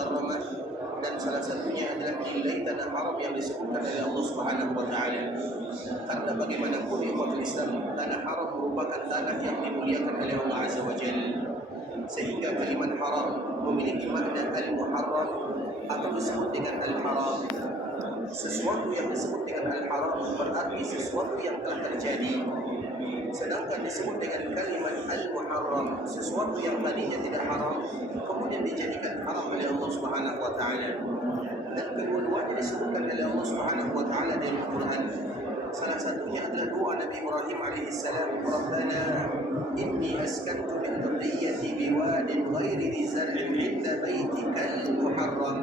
Mukarramah, dan salah satunya adalah nilai tanah haram yang disebutkan oleh Allah Subhanahu wa taala. Karena bagaimanapun ikhwatul Islam, tanah haram merupakan tanah yang dimuliakan oleh Allah Azza wa Jalla. Sehingga kalimat haram memiliki makna al-muharram atau disebut dengan al-haram. Sesuatu yang disebut dengan al-haram berarti sesuatu yang telah terjadi. Sedangkan disebut dengan kalimat al-muharram, sesuatu yang tadinya tidak haram kemudian dijadikan haram oleh Allah Subhanahu wa taala. Dan kedua-duanya disebutkan oleh Allah Subhanahu wa taala dalam Al-Qur'an. Salah satunya adalah doa Nabi Ibrahim alaihissalam, Rabbana inni askantu min dhurriyyati biwadin ghairi dhi zar'in 'inda baitikal muharram.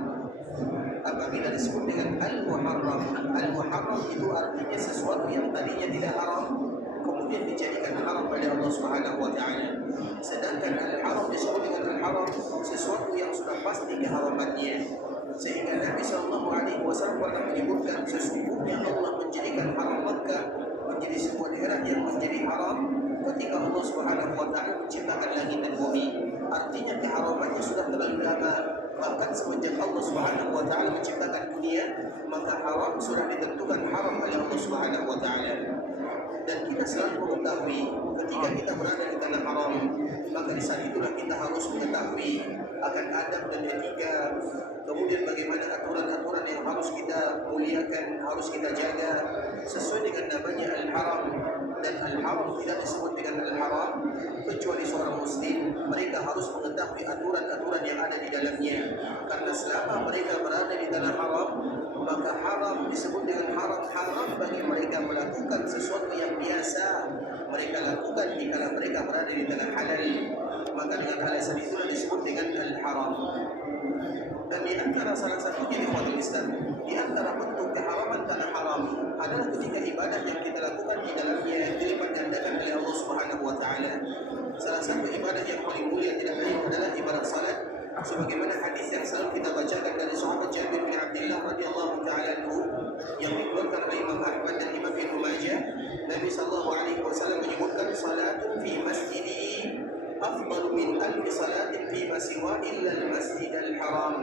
Apabila disebut dengan al-muharram, al-muharram itu artinya sesuatu yang tadinya tidak haram kemudian dijadikan haram oleh Allah Subhanahu wa taala. Sedangkan al-haram disebut dengan al-haram, sesuatu yang sudah pasti keharamannya. Sehingga Nabi SAW pernah menyebutkan sesungguhnya Allah menjadikan haram Makkah menjadi sebuah daerah yang menjadi haram ketika Allah Subhanahu wa taala menciptakan langit dan bumi. Artinya keharamannya sudah terlalu lama. Bahkan semenjak Allah Subhanahu wa taala menciptakan dunia, maka haram sudah ditentukan haram oleh Allah Subhanahu wa taala. Dan kita selalu mengetahui ketika kita berada di tanah haram, maka di saat itulah kita harus mengetahui akan adab dan etika, kemudian bagaimana aturan-aturan yang harus kita muliakan, harus kita jaga sesuai dengan namanya al-haram. Dan al-haram tidak disebut dengan al-haram kecuali seorang muslim, mereka harus mengetahui aturan-aturan yang ada di dalamnya. Karena selama mereka berada di tanah haram, maka haram disebut dengan haram. Haram bagi mereka melakukan sesuatu yang biasa mereka lakukan jika mereka berada di tanah halal. Maka dengan alasan itulah disebut dengan al-haram. Dan di antara salah satunya ikhwatul Islam, di antara bentuk keharaman tanah haram adalah ketika ibadah yang kita lakukan di dalamnya dilipat gandakan oleh Allah Subhanahu wa taala. Salah satu ibadah yang paling mulia tidak lain adalah ibadah salat, sebagaimana hadis yang selalu kita bacakan dari sahabat Jabir bin Abdullah radhiyallahu taala anhu yang dikeluarkan oleh Imam Ahmad dan Imam Ibnu Majah. Nabi sallallahu alaihi wasallam menyebutkan salatun fi masjidi afdalu min alfi salatin fi ma siwa illa al-masjid al-haram.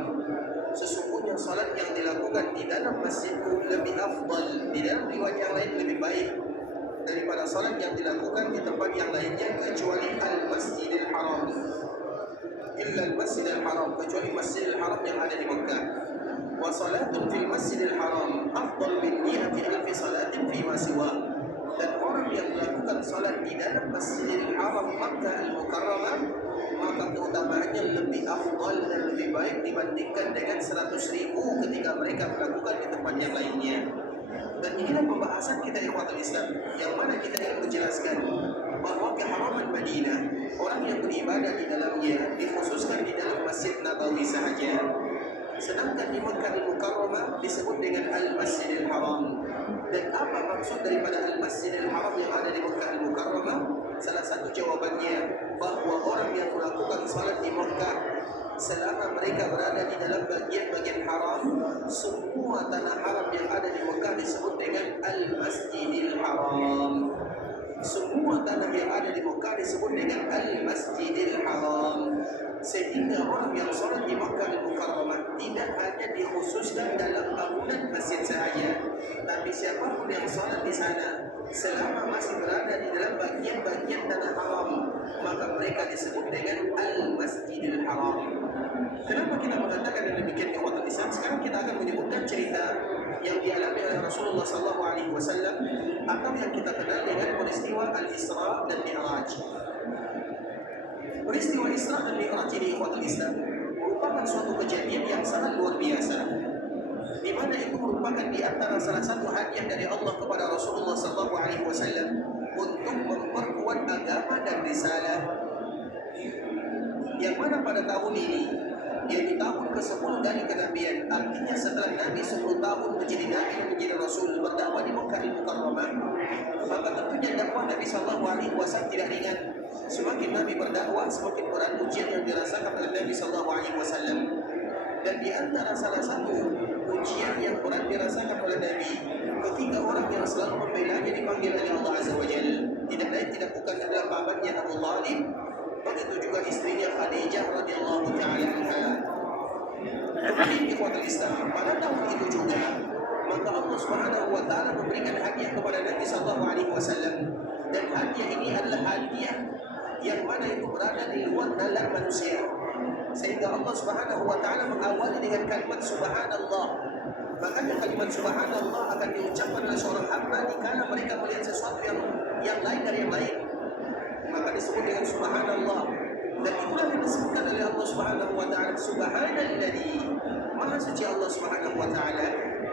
Sesungguhnya salat yang dilakukan di dalam masjidku lebih afdal, di dalam riwayat yang lain lebih baik daripada salat yang dilakukan di tempat yang lainnya kecuali al-masjidil haram. Illa al-masjidil haram, kecuali masjidil haram yang ada di Mekah. Wa salatun fil masjidil haram afdal min mi'ati alfi salatin fi ma siwa. Dan orang yang melakukan salat di dalam Masjidil Haram Makkah Al-Mukarramah, maka keutamaannya lebih afdal dan lebih baik dibandingkan dengan 100.000 ketika mereka melakukan di tempat yang lainnya. Dan inilah pembahasan kita ikhwatul Islam, yang mana kita ingin menjelaskan bahwa keharaman Madinah, orang yang beribadah di dalamnya dikhususkan di dalam Masjid Nabawi sahaja. Sedangkan di Makkah Al-Mukarramah disebut dengan Al-Masjidil Haram. Dan apa maksud daripada Al-Masjidil Haram yang ada di Makkah Al-Mukarramah? Salah satu jawabannya bahwa orang yang melakukan salat di Makkah selama mereka berada di dalam bagian-bagian haram, semua tanah haram yang ada di Makkah disebut dengan Al-Masjidil Haram. Semua tanah yang ada di Makkah disebut dengan Al-Masjidil Haram. Sehingga orang yang sholat di Makkah Al-Mukarramah tidak hanya dikhususkan dalam bangunan masjid sahaja, tapi siapapun yang sholat di sana selama masih berada di dalam bagian-bagian tanah haram, maka mereka disebut dengan Al-Masjidil Haram. Kenapa kita mengatakan yang demikian ikhwatul Islam? Sekarang kita akan menyebutkan cerita yang dialami oleh Rasulullah SAW atau yang kita kenal dengan peristiwa Al-Isra dan Mi'raj. Peristiwa Isra dan Mi'raj ini ikhwatul Islam merupakan suatu kejadian yang sangat luar biasa, di mana itu merupakan di antara salah satu hadiah dari Allah kepada Rasulullah SAW untuk memperkuat agama dan risalah. Yang mana pada tahun ini, yaitu tahun ke-10 dari kenabian, artinya setelah Nabi 10 tahun menjadi Nabi dan menjadi Rasul berdakwah di Makkah Al-Mukarramah, maka tentunya dakwah Nabi SAW tidak ringan. Semakin Nabi berdakwah, semakin berat ujian yang dirasakan oleh Nabi SAW. Dan di antara salah satu ujian yang berat dirasakan oleh Nabi, ketika orang yang selalu membelanya dipanggil oleh Allah Azza wa Jalla, tidak lain tidak bukan adalah pamannya Abu Thalib, begitu juga istrinya Khadijah radhiyallahu taala anha. Kemudian ikhwatul Islam, pada tahun itu juga maka Allah Subhanahu wa taala memberikan hadiah kepada Nabi sallallahu alaihi wasallam, dan hadiah ini adalah hadiah yang mana itu berada di luar nalar manusia, sehingga Allah Subhanahu wa taala mengawali dengan kalimat subhanallah. Makanya kalimat subhanallah akan diucapkan oleh seorang hamba dikala mereka melihat sesuatu yang lain dari yang lain, maka disebut dengan subhanallah. Dan itulah yang disebutkan oleh Allah Subhanahu wa taala, subhanalladzi, maha suci Allah Subhanahu wa taala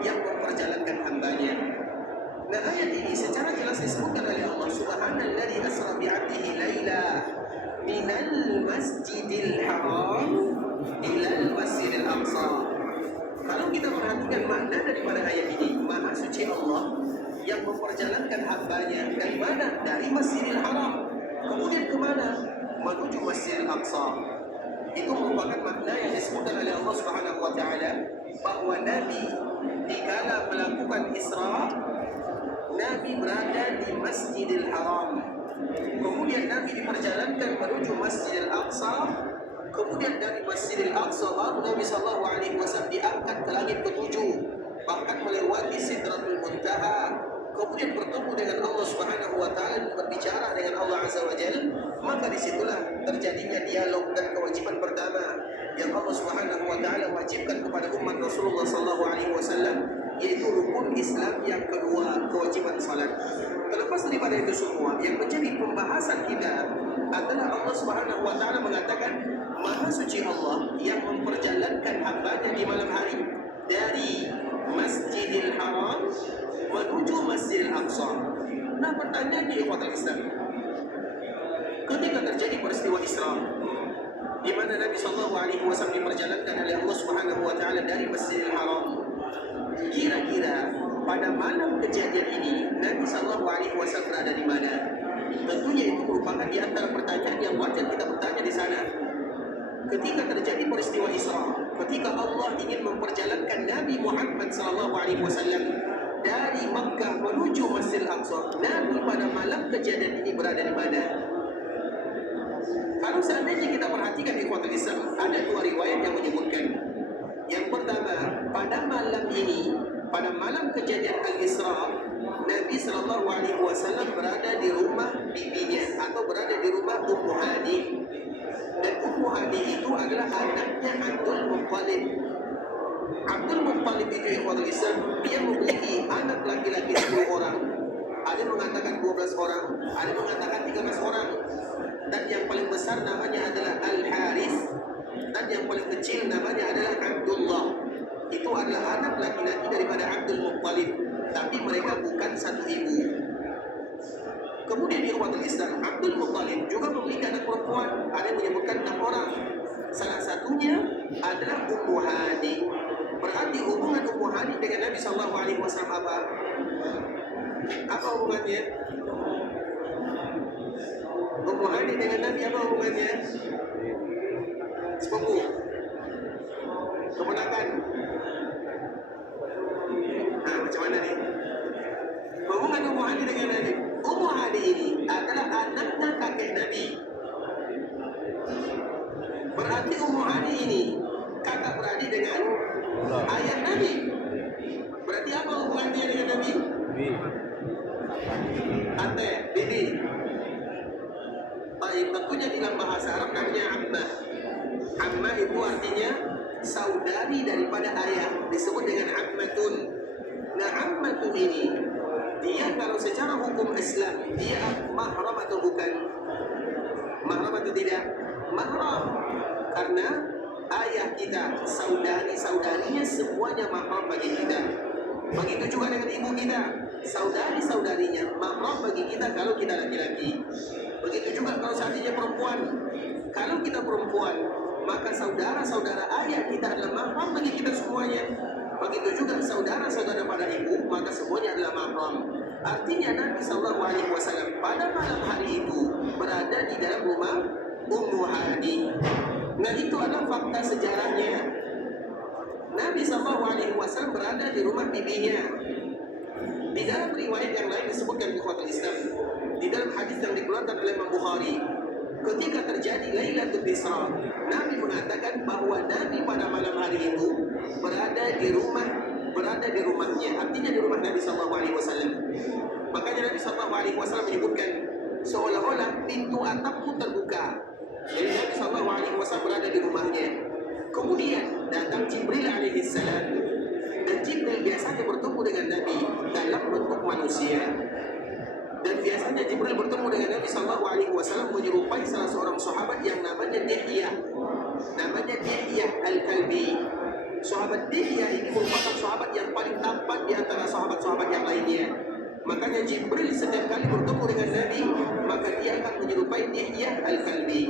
yang memperjalankan hambanya. Nah, ayat ini secara jelas disebutkan oleh Allah, subhanalladzi asra bi 'abdihi laila minal masjidil haram ilal masjidil aqsa. Kalau kita perhatikan makna daripada ayat ini, maha suci Allah yang memperjalankan hambanya dari mana? Dari Masjidil Haram. Kemudian ke mana? Menuju Masjidil Aqsa. Itu merupakan makna yang disebutkan oleh Allah Subhanahu wa taala bahwa Nabi dikala melakukan Isra, Nabi berada di Masjidil Haram. Kemudian Nabi diperjalankan menuju Masjidil Aqsa. Kemudian dari Masjidil Aqsa baru Nabi sallallahu alaihi wasallam diangkat ke langit ketujuh, bahkan melewati Sidratul Muntaha. Kemudian bertemu dengan Allah Subhanahu wa taala dan berbicara dengan Allah Azza wa Jalla. Maka disitulah terjadinya dialog dan kewajiban pertama yang Allah Subhanahu wa taala wajibkan kepada umat Rasulullah sallallahu alaihi wasallam, yaitu rukun Islam yang kedua, kewajiban salat. Terlepas daripada itu semua, yang menjadi pembahasan kita adalah Allah Subhanahu wa taala mengatakan maha suci Allah yang memperjalankan hambanya di malam hari dari Masjidil Haram menuju Masjidil Aqsa. Nah, pertanyaannya ikhwatul Islam, ketika terjadi peristiwa Isra di mana Nabi sallallahu alaihi wasallam diperjalankan oleh Allah Subhanahu wa taala dari Masjidil Haram, kira-kira pada malam kejadian ini Nabi sallallahu alaihi wasallam berada di mana? Tentunya itu merupakan di antara pertanyaan yang wajar kita bertanya di sana. Ketika terjadi peristiwa Isra, ketika Allah ingin memperjalankan Nabi Muhammad SAW dari Makkah menuju Masjidil Aqsa, Nabi pada malam kejadian ini berada di mana? Kalau seandainya kita perhatikan di ikhwatul Islam, ada dua riwayat yang menyebutkan. Yang pertama, pada malam ini, pada malam kejadian Al-Isra, Nabi SAW berada di rumah bibinya atau berada di rumah Ummu Hani. Dan Ummu Hani itu adalah anaknya Abdul Muttalib. Abdul Muttalib itu ikhwatul Islam, dia memiliki anak laki-laki 10 orang. Ada yang mengatakan 12 orang, ada yang mengatakan 13 orang. Dan yang paling besar namanya adalah Al-Harith, dan yang paling kecil namanya adalah Abdullah. Itu adalah anak laki-laki daripada Abdul Muttalib, tapi mereka bukan satu ibu. Kemudian ikhwatul Islam, Abdul Muttalib juga memiliki anak perempuan. Ada yang menyebutkan 6 orang. Salah satunya adalah Ummu Hani. Berarti hubungan Ummu Hani dengan Nabi sallallahu alaihi wasallam apa? Apa hubungannya? Ummu Hani dengan Nabi apa hubungannya? Sepupu, keponakan. Nah, macam mana nih? Hubungan Ummu Hani dengan Nabi. Ummu Hani ini adalah anaknya kakek Nabi. Berarti Ummu Hani ini kakak beradik dengan ayah Nabi. Berarti apa hubungannya dengan Nabi? Ante, bibi. Baik, tentunya dalam bahasa Arab namanya ammah. Ammah itu artinya saudari daripada ayah, disebut dengan ammatun. Nah, ammatun ini dia kalau secara hukum Islam dia mahram atau bukan? Mahram atau tidak? Mahram. Karena ayah kita, saudari-saudarinya semuanya mahram bagi kita. Begitu juga dengan ibu kita, saudari-saudarinya mahram bagi kita kalau kita laki-laki. Begitu juga kalau seandainya perempuan. Kalau kita perempuan, maka saudara-saudara ayah kita adalah mahram bagi kita semuanya. Begitu juga saudara-saudara pada ibu, maka semuanya adalah mahram. Artinya Nabi SAW pada malam hari itu berada di dalam rumah Ummu Hani. Nah, itu adalah fakta sejarahnya. Nabi SAW berada di rumah bibinya. Di dalam riwayat yang lain disebutkan ikhwatul Islam, di dalam hadis yang dikeluarkan oleh Imam Bukhari, ketika terjadi Lailatul Isra, Nabi mengatakan bahwa Nabi pada malam hari itu berada di rumahnya, artinya di rumah Nabi Sallallahu Alaihi Wasallam. Makanya Nabi Sallallahu Alaihi Wasallam menyebutkan seolah-olah pintu atap pun terbuka. Jadi Nabi Sallallahu Alaihi Wasallam berada di rumahnya. Kemudian datang Jibril alaihi salam, dan Jibril biasanya bertemu dengan Nabi dalam bentuk manusia. Dan biasanya Jibril bertemu dengan Nabi Sallallahu Alaihi Wasallam menyerupai salah seorang sahabat yang namanya Dihyah Al-Kalbi. Sahabat Dihyah ini merupakan sahabat yang paling tampan di antara sahabat-sahabat yang lainnya. Makanya Jibril setiap kali bertemu dengan Nabi, maka dia akan menyerupai Dihyah Al-Kalbi.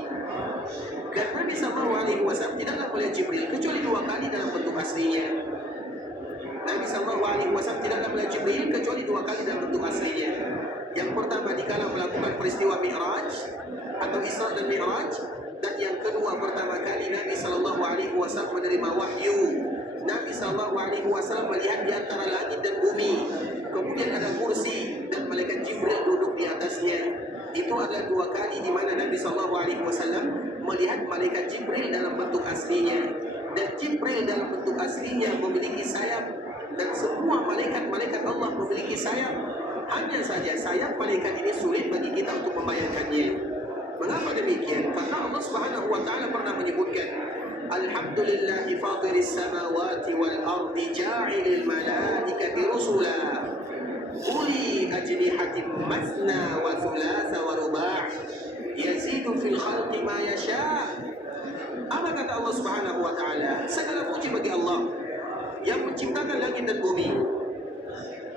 Dan Nabi Sallallahu Alaihi Wasallam tidaklah melihat Jibril kecuali 2 kali dalam bentuk aslinya. Nabi Sallallahu Alaihi Wasallam tidaklah melihat Jibril kecuali 2 kali dalam bentuk aslinya. Yang pertama dikala melakukan peristiwa Mi'raj atau Isra dan Mi'raj, dan yang kedua pertama kali Nabi Sallallahu Alaihi Wasallam menerima wahyu. Nabi Sallallahu Alaihi Wasallam melihat di antara langit dan bumi, kemudian ada kursi dan malaikat Jibril duduk di atasnya. Itu adalah 2 kali di mana Nabi Sallallahu Alaihi Wasallam melihat malaikat Jibril dalam bentuk aslinya. Dan Jibril dalam bentuk aslinya memiliki sayap, dan semua malaikat-malaikat Allah memiliki sayap. Hanya saja sayap malaikat ini sulit bagi kita untuk membayangkannya. Mengapa demikian? Karena Allah Subhanahu wa taala pernah menyebutkan, Alhamdulillahi fatiris samawati wal ardi ja'ilil malaikati rusula uli ajnihatin masna wa thulatha wa ruba' yazidu fil khalqi ma yasha'. Apa kata Allah Subhanahu wa taala? Segala puji bagi Allah yang menciptakan langit dan bumi.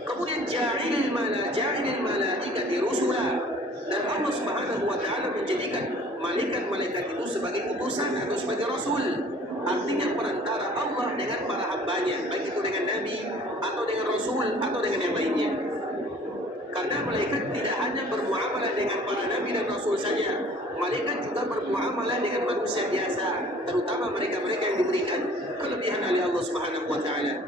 Kemudian ja'ilil malaikati rusula, dan Allah Subhanahu wa taala menjadikan malaikat-malaikat itu sebagai utusan atau sebagai rasul. Artinya perantara Allah dengan para hambanya, baik itu dengan nabi atau dengan rasul atau dengan yang lainnya. Karena malaikat tidak hanya bermuamalah dengan para nabi dan rasul saja, malaikat juga bermuamalah dengan manusia biasa, terutama mereka-mereka yang diberikan kelebihan oleh Allah Subhanahu wa taala.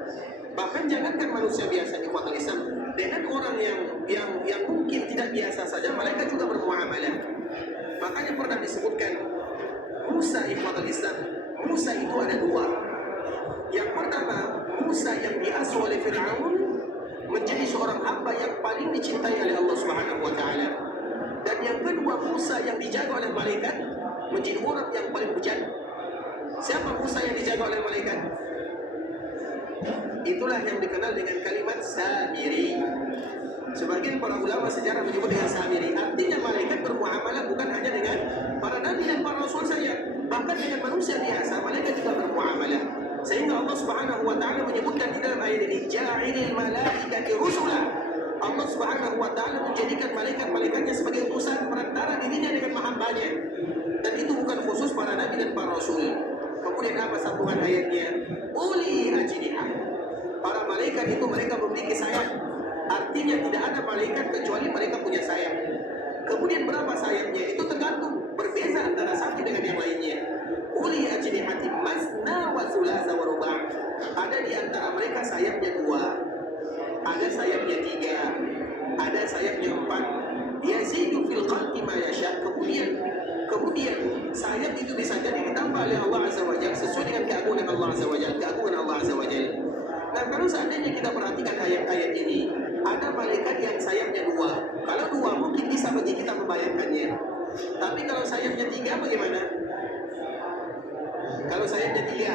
Bahkan jangankan manusia biasa di ikhwatul Islam, dengan orang yang mungkin tidak biasa saja malaikat juga bermuamalah. Makanya pernah disebutkan Musa ikhwatul Islam, Musa itu ada 2. Yang pertama, Musa yang diasuh oleh Fir'aun menjadi seorang hamba yang paling dicintai oleh Allah Subhanahu wa taala. Dan yang kedua, Musa yang dijaga oleh malaikat menjadi orang yang paling bejat. Siapa Musa yang dijaga oleh malaikat? Itulah yang dikenal dengan kalimat Samiri. Sebagian para ulama sejarah menyebut dengan Samiri. Artinya malaikat bermuamalah bukan hanya dengan para nabi dan para rasul saja, bahkan dengan manusia biasa malaikat juga bermuamalah. Sehingga Allah Subhanahu wa taala menyebutkan di dalam ayat ini, ja'ilil malaikati rusula. Allah Subhanahu wa taala menjadikan malaikat-malaikatnya sebagai utusan perantara dirinya dengan hambanya. Dan itu bukan khusus para nabi dan para rasul. Kemudian apa sambungan ayatnya? Uli ajnihah. Para malaikat itu mereka memiliki sayap. Artinya tidak ada malaikat kecuali mereka punya sayap. Kemudian berapa sayapnya? Itu tergantung, berbeza antara satu dengan yang lainnya. Uli ajnihati masna wa thulatha wa ruba'. Ada di antara mereka sayapnya 2, ada sayapnya 3, ada sayapnya 4. Yazidu fil khalqi ma yasha'. Kemudian sayap itu bisa jadi ditambah oleh Allah Azza wa Jalla sesuai dengan keagungan Allah Azza wa Jalla, keagungan Allah Azza wa Jalla. Nah, kalau seandainya kita perhatikan ayat-ayat ini, ada malaikat yang sayapnya 2. Kalau 2 mungkin bisa bagi kita membayangkannya. Tapi kalau sayapnya 3 bagaimana? Kalau sayapnya 3,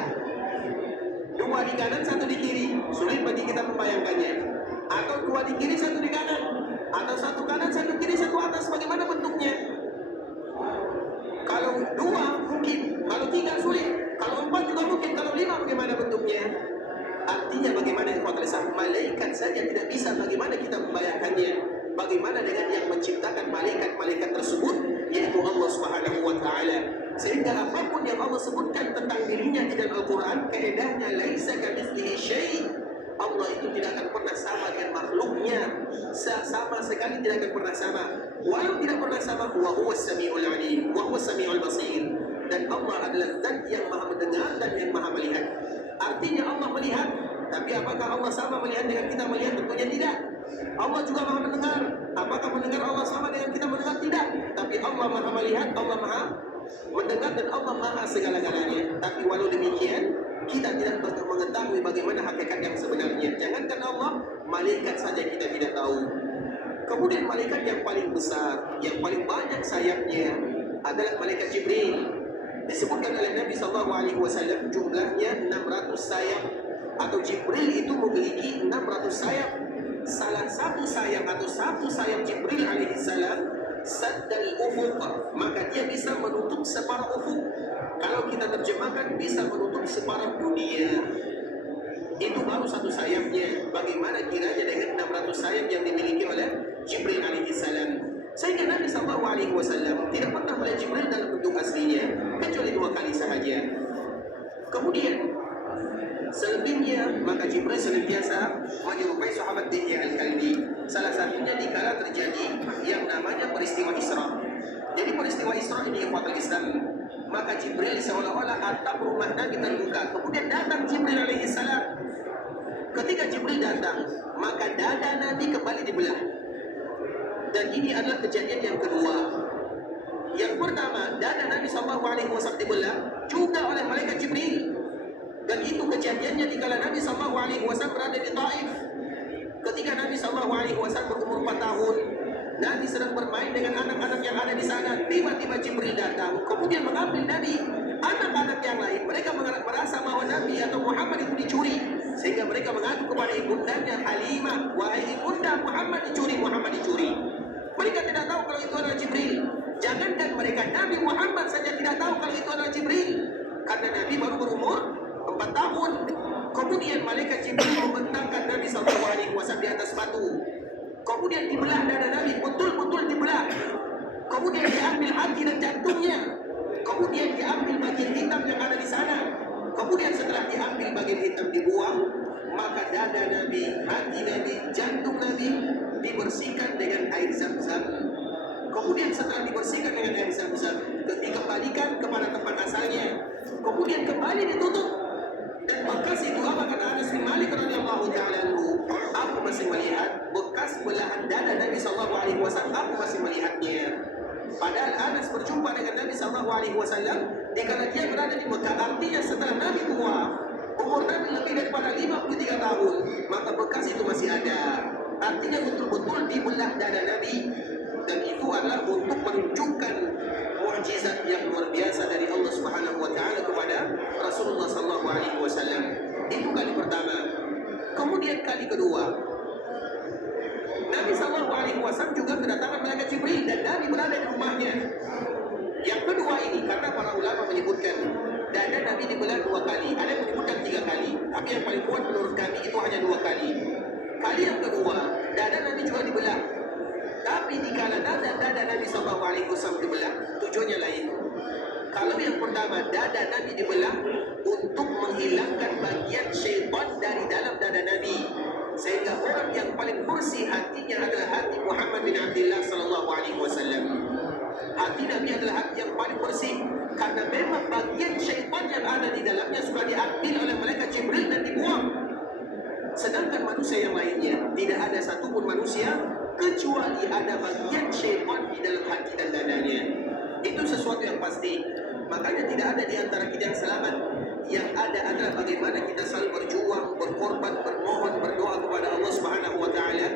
2 di kanan, 1 di kiri, sulit bagi kita membayangkannya. Atau 2 di kiri, 1 di kanan, atau 1 kanan, 1 kiri, 1 atas, bagaimana bentuknya? Kalau 2 mungkin, kalau 3 sulit, kalau 4 juga mungkin, kalau 5 bagaimana bentuknya? Artinya bagaimana ikhwatul Islam, malaikat saja tidak bisa, bagaimana kita membayangkannya? Bagaimana dengan yang menciptakan malaikat-malaikat tersebut, yaitu Allah Subhanahu wa taala. Sehingga apapun yang Allah sebutkan tentang dirinya di dalam Al-Quran, kaidahnya laisa kamitslihi syai'. Allah itu tidak akan pernah sama dengan makhluknya, sama sekali tidak akan pernah sama. Walau tidak pernah sama, wa huwas samiul alim, wa huwas samiul basir. Dan Allah adalah zat yang maha mendengar dan yang maha melihat. Artinya Allah melihat, tapi apakah Allah sama melihat dengan kita melihat? Tentunya tidak. Allah juga maha mendengar. Apakah mendengar Allah sama dengan kita mendengar? Tidak. Tapi Allah maha melihat, Allah maha mendengar dan Allah maha segala-galanya. Tapi walau demikian, kita tidak mengetahui bagaimana hakikat yang sebenarnya. Jangankan Allah, malaikat saja kita tidak tahu. Kemudian malaikat yang paling besar, yang paling banyak sayapnya adalah malaikat Jibril. Disebutkan oleh Nabi SAW jumlahnya 600 sayap, atau Jibril itu memiliki 600 sayap. Salah satu sayap atau satu sayap Jibril alaihissalam saddal ufuq, maka dia bisa menutup separuh ufuk. Kalau kita terjemahkan, bisa menutup separuh dunia. Itu baru satu sayapnya. Bagaimana kiranya dengan 600 sayap yang dimiliki oleh Jibril alaihissalam? Sehingga Nabi SAW tidak pernah melihat Jibril dalam bentuk aslinya, kecuali 2 kali sahaja. Kemudian selebihnya, maka Jibril senantiasa menyerupai sahabat Dihya al-Kalbi. Salah satunya dikala terjadi yang namanya peristiwa Isra. Jadi peristiwa Isra ini ikhwatul Islam, maka Jibril seolah-olah atap rumah Nabi terbuka. Kemudian datang Jibril alaihissalam. Ketika Jibril datang, maka dada Nabi kembali dibelah. Dan ini adalah kejadian yang kedua. Yang pertama, dada Nabi SAW dibelah juga oleh malaikat Jibril. Dan itu kejadiannya dikala Nabi SAW berada di Taif. Ketika Nabi SAW berumur 4 tahun, Nabi sedang bermain dengan anak-anak yang ada di sana. Tiba-tiba Jibril datang, kemudian mengambil Nabi. Anak-anak yang lain, mereka merasa bahwa Nabi atau Muhammad itu dicuri, sehingga mereka mengadu kepada ibundanya Halimah, wahai ibunda, Muhammad dicuri, Muhammad dicuri. Mereka tidak tahu kalau itu adalah Jibril. Jangankan mereka, Nabi Muhammad saja tidak tahu kalau itu adalah Jibril, karena Nabi baru berumur 4 tahun. Kemudian malaikat Jibril membentangkan Nabi SAW di atas batu. Kemudian dibelah dada Nabi, betul-betul dibelah. Kemudian diambil hati dan jantungnya. Kemudian diambil bagian hitam yang ada di sana. Kemudian setelah diambil bagian hitam dibuang, maka dada Nabi, hati Nabi, jantung Nabi dibersihkan dengan air Zam-Zam. Kemudian setelah dibersihkan dengan air Zam-Zam, dikembalikan kepada tempat asalnya. Kemudian kembali ditutup. Dan bekas itu apa kata Anas bin Malik radhiyallahu ta'ala anhu? Aku masih melihat bekas belahan dada Nabi SAW. Aku masih melihatnya. Padahal Anas berjumpa dengan Nabi SAW dikala dia berada di Mekah. Artinya setelah Nabi tua, umur Nabi lebih daripada 53 tahun, maka bekas itu masih ada. Artinya betul-betul dibelah dada Nabi. Dan itu adalah untuk menunjukkan mukjizat yang luar biasa dari Allah Subhanahu wa taala kepada Rasulullah sallallahu alaihi wasallam. Itu kali pertama. Kemudian kali kedua, Nabi sallallahu alaihi wasallam juga kedatangan malaikat Jibril dan Nabi berada di rumahnya. Yang kedua ini karena para ulama menyebutkan dada Nabi dibelah 2 kali, ada yang menyebutkan 3 kali, tapi yang paling kuat menurut kami itu hanya 2 kali. Kali yang kedua, dada Nabi juga dibelah. Tapi dikala dada Nabi SAW dibelah, tujuannya lain. Kalau yang pertama, dada Nabi dibelah untuk menghilangkan bagian syaitan dari dalam dada Nabi, sehingga orang yang paling bersih hatinya adalah hati Muhammad bin Abdullah SAW. Hati Nabi adalah hati yang paling bersih, karena memang bagian syaitan yang ada di dalamnya sudah diambil oleh malaikat Jibril dan dibuang. Sedangkan manusia yang lainnya, tidak ada satupun manusia kecuali ada bagian syaitan di dalam hati dan dadanya. Itu sesuatu yang pasti. Makanya tidak ada di antara kita yang selamat. Yang ada adalah bagaimana kita selalu berjuang, berkorban, bermohon, berdoa kepada Allah Subhanahu wa taala.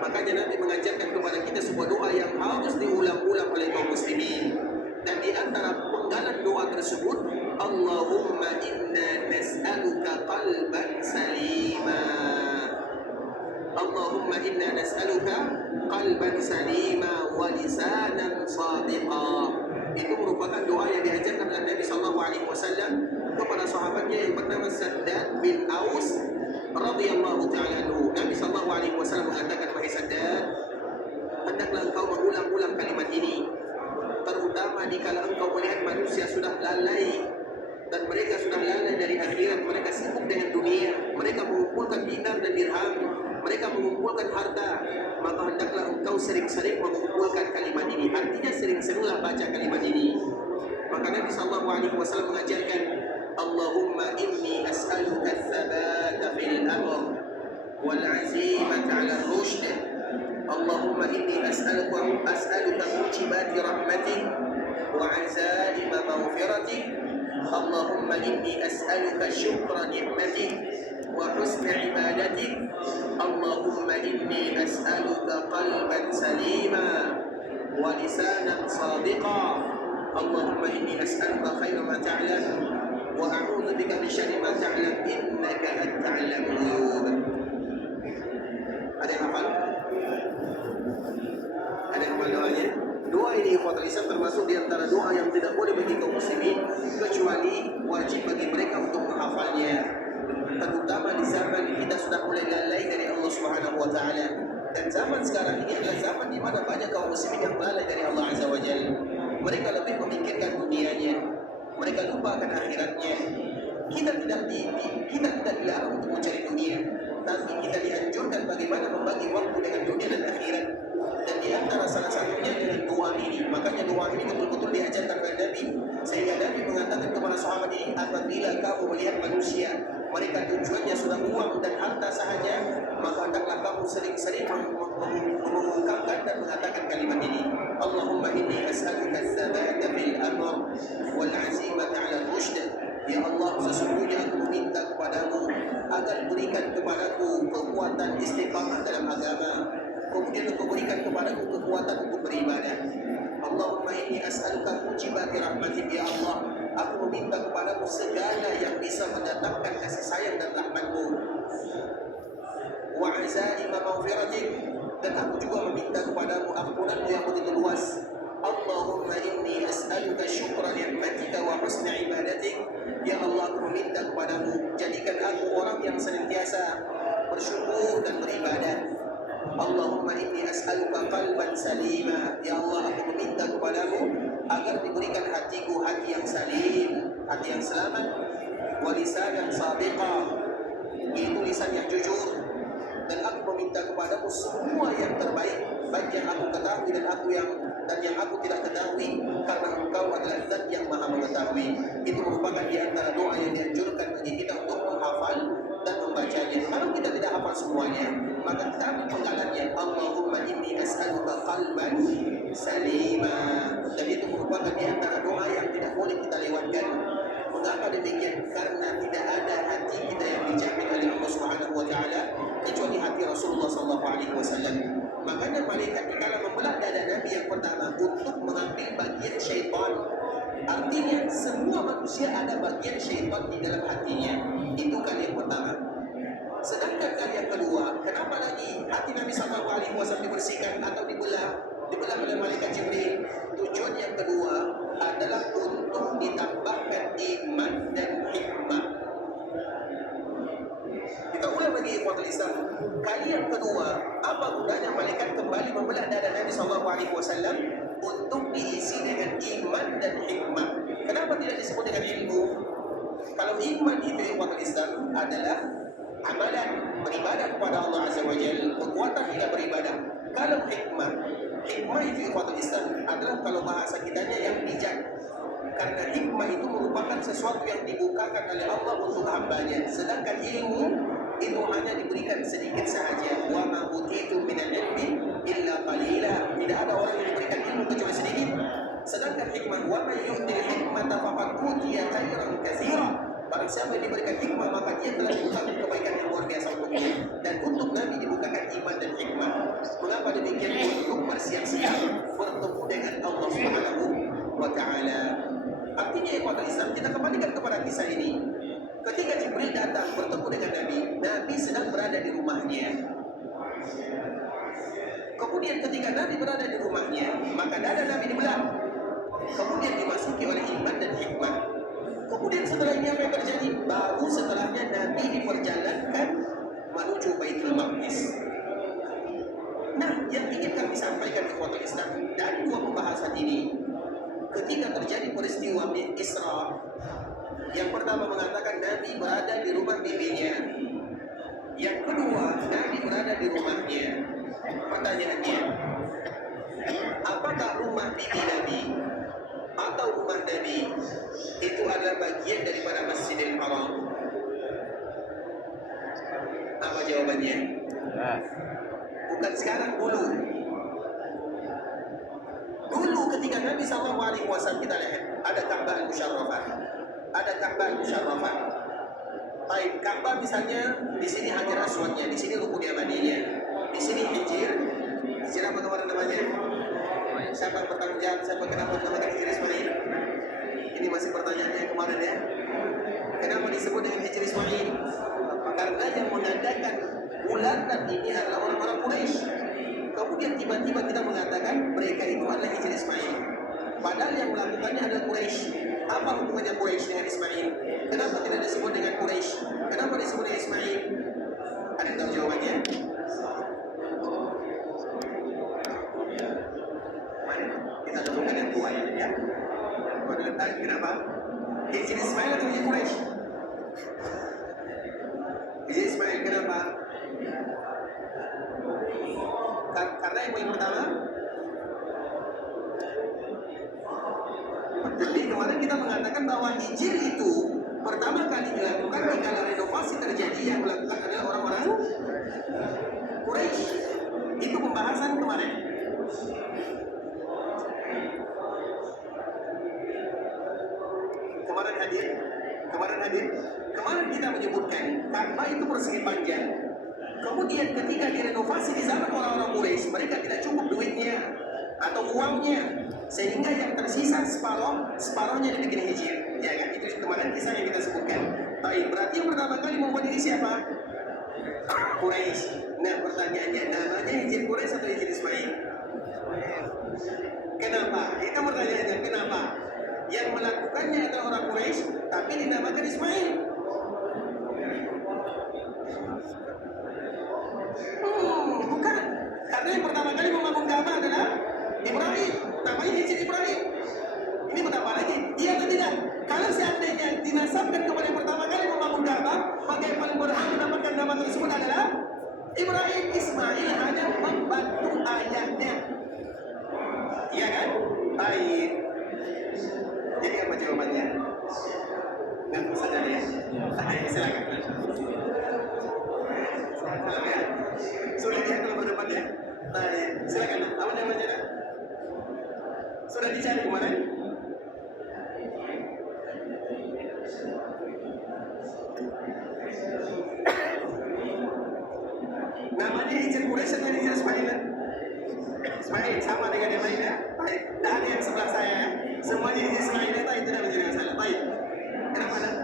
Makanya Nabi mengajarkan kepada kita sebuah doa yang harus diulang-ulang oleh kaum muslimin. Dan di antara penggalan doa tersebut, Allahumma inna nas'aluka qalban salima. Allahumma inna nas'aluka qalban salima wa lisanan sadiqa. Itu merupakan doa yang diajarkan oleh Nabi SAW kepada sahabatnya yang bernama Saddad bin Aus radhiyallahu ta'ala anhu. Nabi SAW mengatakan, wahai Saddad, hendaklah engkau mengulang-ulang kalimat ini, terutama dikala engkau melihat manusia sudah lalai dan mereka sudah lalai dari akhirat, mereka sibuk dengan dunia, mereka mengumpulkan dinar dan dirham, mereka mengumpulkan harta, maka hendaklah engkau sering-sering mengumpulkan kalimat ini. Artinya sering-seringlah baca kalimat ini. Maka Nabi SAW mengajarkan, Allahumma inni as'aluka ats-tsabata fil amr wal 'azimata 'ala ar-rushd. Allahumma inni as'aluka mujibati rahmatik وعزائم مغفرتك. اللهم إني أسألك شكر نعمتك وحسن عبادتك. اللهم إني أسألك قلبا سليما ولسانا صادقا. اللهم إني أسألك خير ما تعلم وأعوذ بك من شر ما تعلم إنك أنت علام الغيوب. Ada yang hafal? Ada yang hafal doanya? Doa ini ikhwatul Islam termasuk di antara doa yang tidak boleh bagi kaum muslimin, kecuali wajib bagi mereka untuk menghafalnya. Terutama di zaman kita sudah mulai lalai dari Allah Subhanahu wa taala. Dan zaman sekarang ini adalah zaman di mana banyak kaum muslimin yang lalai dari Allah Azza wa Jalla. Mereka lebih memikirkan dunianya, mereka lupa akan akhiratnya. Kita tidak dilarang untuk mencari dunia, tapi kita dianjurkan bagaimana membagi waktu dengan dunia dan akhirat. Dan di antara salah satunya dengan doa ini. Makanya doa ini betul-betul diajarkan oleh Nabi, sehingga Nabi mengatakan kepada sahabat ini, apabila kamu melihat manusia mereka tujuannya sudah uang dan harta sahaja, maka hendaklah kamu sering-sering mengungkapkan dan mengatakan kalimat ini. Allahumma inni as'aluka ats-tsabata fil amr wal 'azimata 'ala ar-rusyd. Ya Allah, sesungguhnya aku meminta kepadamu agar berikan kepadaku kekuatan istiqamah dalam agama. Kemudian engkau berikan kepadaku kekuatan untuk beribadah. Allahumma inni as'aluka mujibati rahmatik. Ya Allah, aku meminta kepadamu segala yang bisa mendatangkan kasih sayang dan rahmatmu. Wa azaima maghfiratik, dan aku juga meminta kepadamu ampunanmu yang begitu luas. Allahumma inni as'aluka syukra ni'matika wa husna ibadatik. Ya Allah, aku meminta kepadamu, jadikan aku orang yang senantiasa bersyukur dan beribadah. Allahumma inni as'aluka qalban salima. Ya Allah, aku meminta kepadamu agar diberikan hatiku hati yang salim, hati yang selamat. Wa lisanan sadiqa, yaitu lisan yang jujur. Dan aku meminta kepadamu semua yang terbaik, baik yang aku ketahui dan yang aku tidak ketahui, karena Engkau adalah Zat yang Maha Mengetahui. Itu merupakan di antara doa yang dianjurkan bagi kita untuk menghafal dan membacanya. Kalau kita tidak hafal semuanya, maka kita ambil penggalannya. Allahumma inni as'aluka qalban salima. Dan itu merupakan di antara doa yang tidak boleh kita lewatkan. Mengapa demikian? Karena tidak ada hati kita yang dijamin oleh Allah Subhanahu wa taala kecuali hati Rasulullah sallallahu alaihi wasallam. Makanya malaikat dikala membelah dada Nabi yang pertama untuk mengambil bagian syaitan. Artinya semua manusia ada bagian syaitan di dalam hatinya. Itu kali yang pertama. Sedangkan kali yang kedua, kenapa lagi hati Nabi sallallahu alaihi wasallam dibersihkan atau dibelah oleh malaikat Jibril? Tujuan yang kedua adalah untuk ditambahkan iman dan hikmah. Kita ulang lagi ikhwatul Islam. Kali yang kedua, apa gunanya malaikat kembali membelah dada Nabi sallallahu alaihi wasallam? Untuk diisi dengan iman dan hikmah. Kenapa tidak disebut dengan ilmu? Kalau iman itu ikhwatul Islam adalah amalan, beribadah kepada Allah Azza wa Jalla, kekuatan kita beribadah. Kalau hikmah itu ikhwatul Islam adalah kalau bahasa kitanya yang bijak. Karena hikmah itu merupakan sesuatu yang dibukakan oleh Allah untuk hambanya. Sedangkan ilmu itu hanya diberikan sedikit sahaja. Wa ma utitu minal ilmi illa qalila. Tidak ada orang yang diberikan ilmu kecuali sedikit. Sedangkan hikmah, wa man yu'til hikmata faqad utiya khairan katsira. Barang siapa yang diberikan hikmah, maka dia telah dibukakan kebaikan yang luar biasa untuknya. Dan untuk Nabi dibukakan iman dan hikmah. Mengapa demikian? Untuk bersiap-siap bertemu dengan Allah Subhanahu wa taala. Artinya ikhwatul Islam, kita kembalikan kepada kisah ini. Ketika Jibril datang bertemu dengan Nabi sedang berada di rumahnya. Kemudian ketika Nabi berada di rumahnya, maka dada Nabi dibelah. Kemudian dimasuki oleh iman dan hikmah. Kemudian setelah ini apa yang terjadi? Baru setelahnya Nabi diperjalankan menuju Baitul Maqdis. Nah, yang ingin kami sampaikan ikhwatul Islam dari dua pembahasan ini, ketika terjadi peristiwa Isra, yang pertama mengatakan Nabi berada di rumah bibinya. Yang kedua, Nabi berada di rumahnya. Pertanyaannya, apakah rumah bibi Nabi atau rumah Nabi itu adalah bagian daripada Masjidil Haram? Apa jawabannya? Bukan sekarang, dulu. Dulu ketika ketika Nabi SAW kita lihat ada Ka'bah Al-Musyarrafah, ada Ka'bah Al-Musyarrafah. Baik, Ka'bah misalnya di sini Hajar Aswadnya, di sini Rukun Yamaniynya, di sini Hijir apa kemarin namanya? Siapa bertanggung jawab? Siapa kenapa namanya Hijir Ismail? Ini masih pertanyaannya yang kemarin ya. Kenapa disebut dengan Hijir Ismail? Karena yang mengadakan bulanan ini adalah orang-orang Quraisy. Kemudian tiba-tiba kita mengatakan mereka itu adalah Hijir Ismail. Padahal yang melakukannya adalah Quraisy. Apa hubungannya Quraisy dengan Ismail? Kenapa tidak disebut dengan Quraisy? Kenapa disebut dengan Ismail? Ada yang tahu jawabannya? Mari kita temukan yang kuat ya. Kenapa? Hijir Ismail atau Hijir Quraisy? Hijir Ismail kenapa? Karena yang pertama, jadi kemarin kita mengatakan bahwa Hijir itu pertama kali dilakukan ketika renovasi terjadi yang melakukan adalah orang-orang Quraisy. Itu pembahasan kemarin. Kemarin kita menyebutkan Ka'bah itu persegi panjang. Kemudian ketika direnovasi di zaman orang-orang Quraisy, mereka tidak cukup duitnya atau uangnya, sehingga yang tersisa separohnya dibikin hijir. Ya kan, itu kemarin kisah yang kita sebutkan. Baik, berarti yang pertama kali membuat ini siapa? Quraisy. Nah, pertanyaannya, namanya hijir Quraisy atau hijir Ismail? Kenapa? Itu pertanyaannya, kenapa? Yang melakukannya adalah orang Quraisy, tapi dinamakan Ismail. Bukan. Karena yang pertama kali membangun Ka'bah adalah Ibrahim. Namanya hijir Ibrahim. Ini betapa lagi? Iya atau tidak? Kalau seandainya dinasabkan kepada yang pertama kali membangun Ka'bah, maka yang paling berhak mendapatkan nama tersebut adalah Ibrahim. Ismail hanya membantu ayahnya. Iya kan? Baik. Jadi apa jawabannya? Nggak saja ya? Silakan. Sulit ya kalau berdebat ya? Baik, silakan. Apa jawabannya? Sudah dicari kemarin? Namanya hijir Quraisy atau hijir Ismail? Ismail sama dengan yang lain ya? Baik, dan yang sebelah saya ya. Semuanya hijir Ismail itu tidak menjadi masalah. Baik, kenapa dah?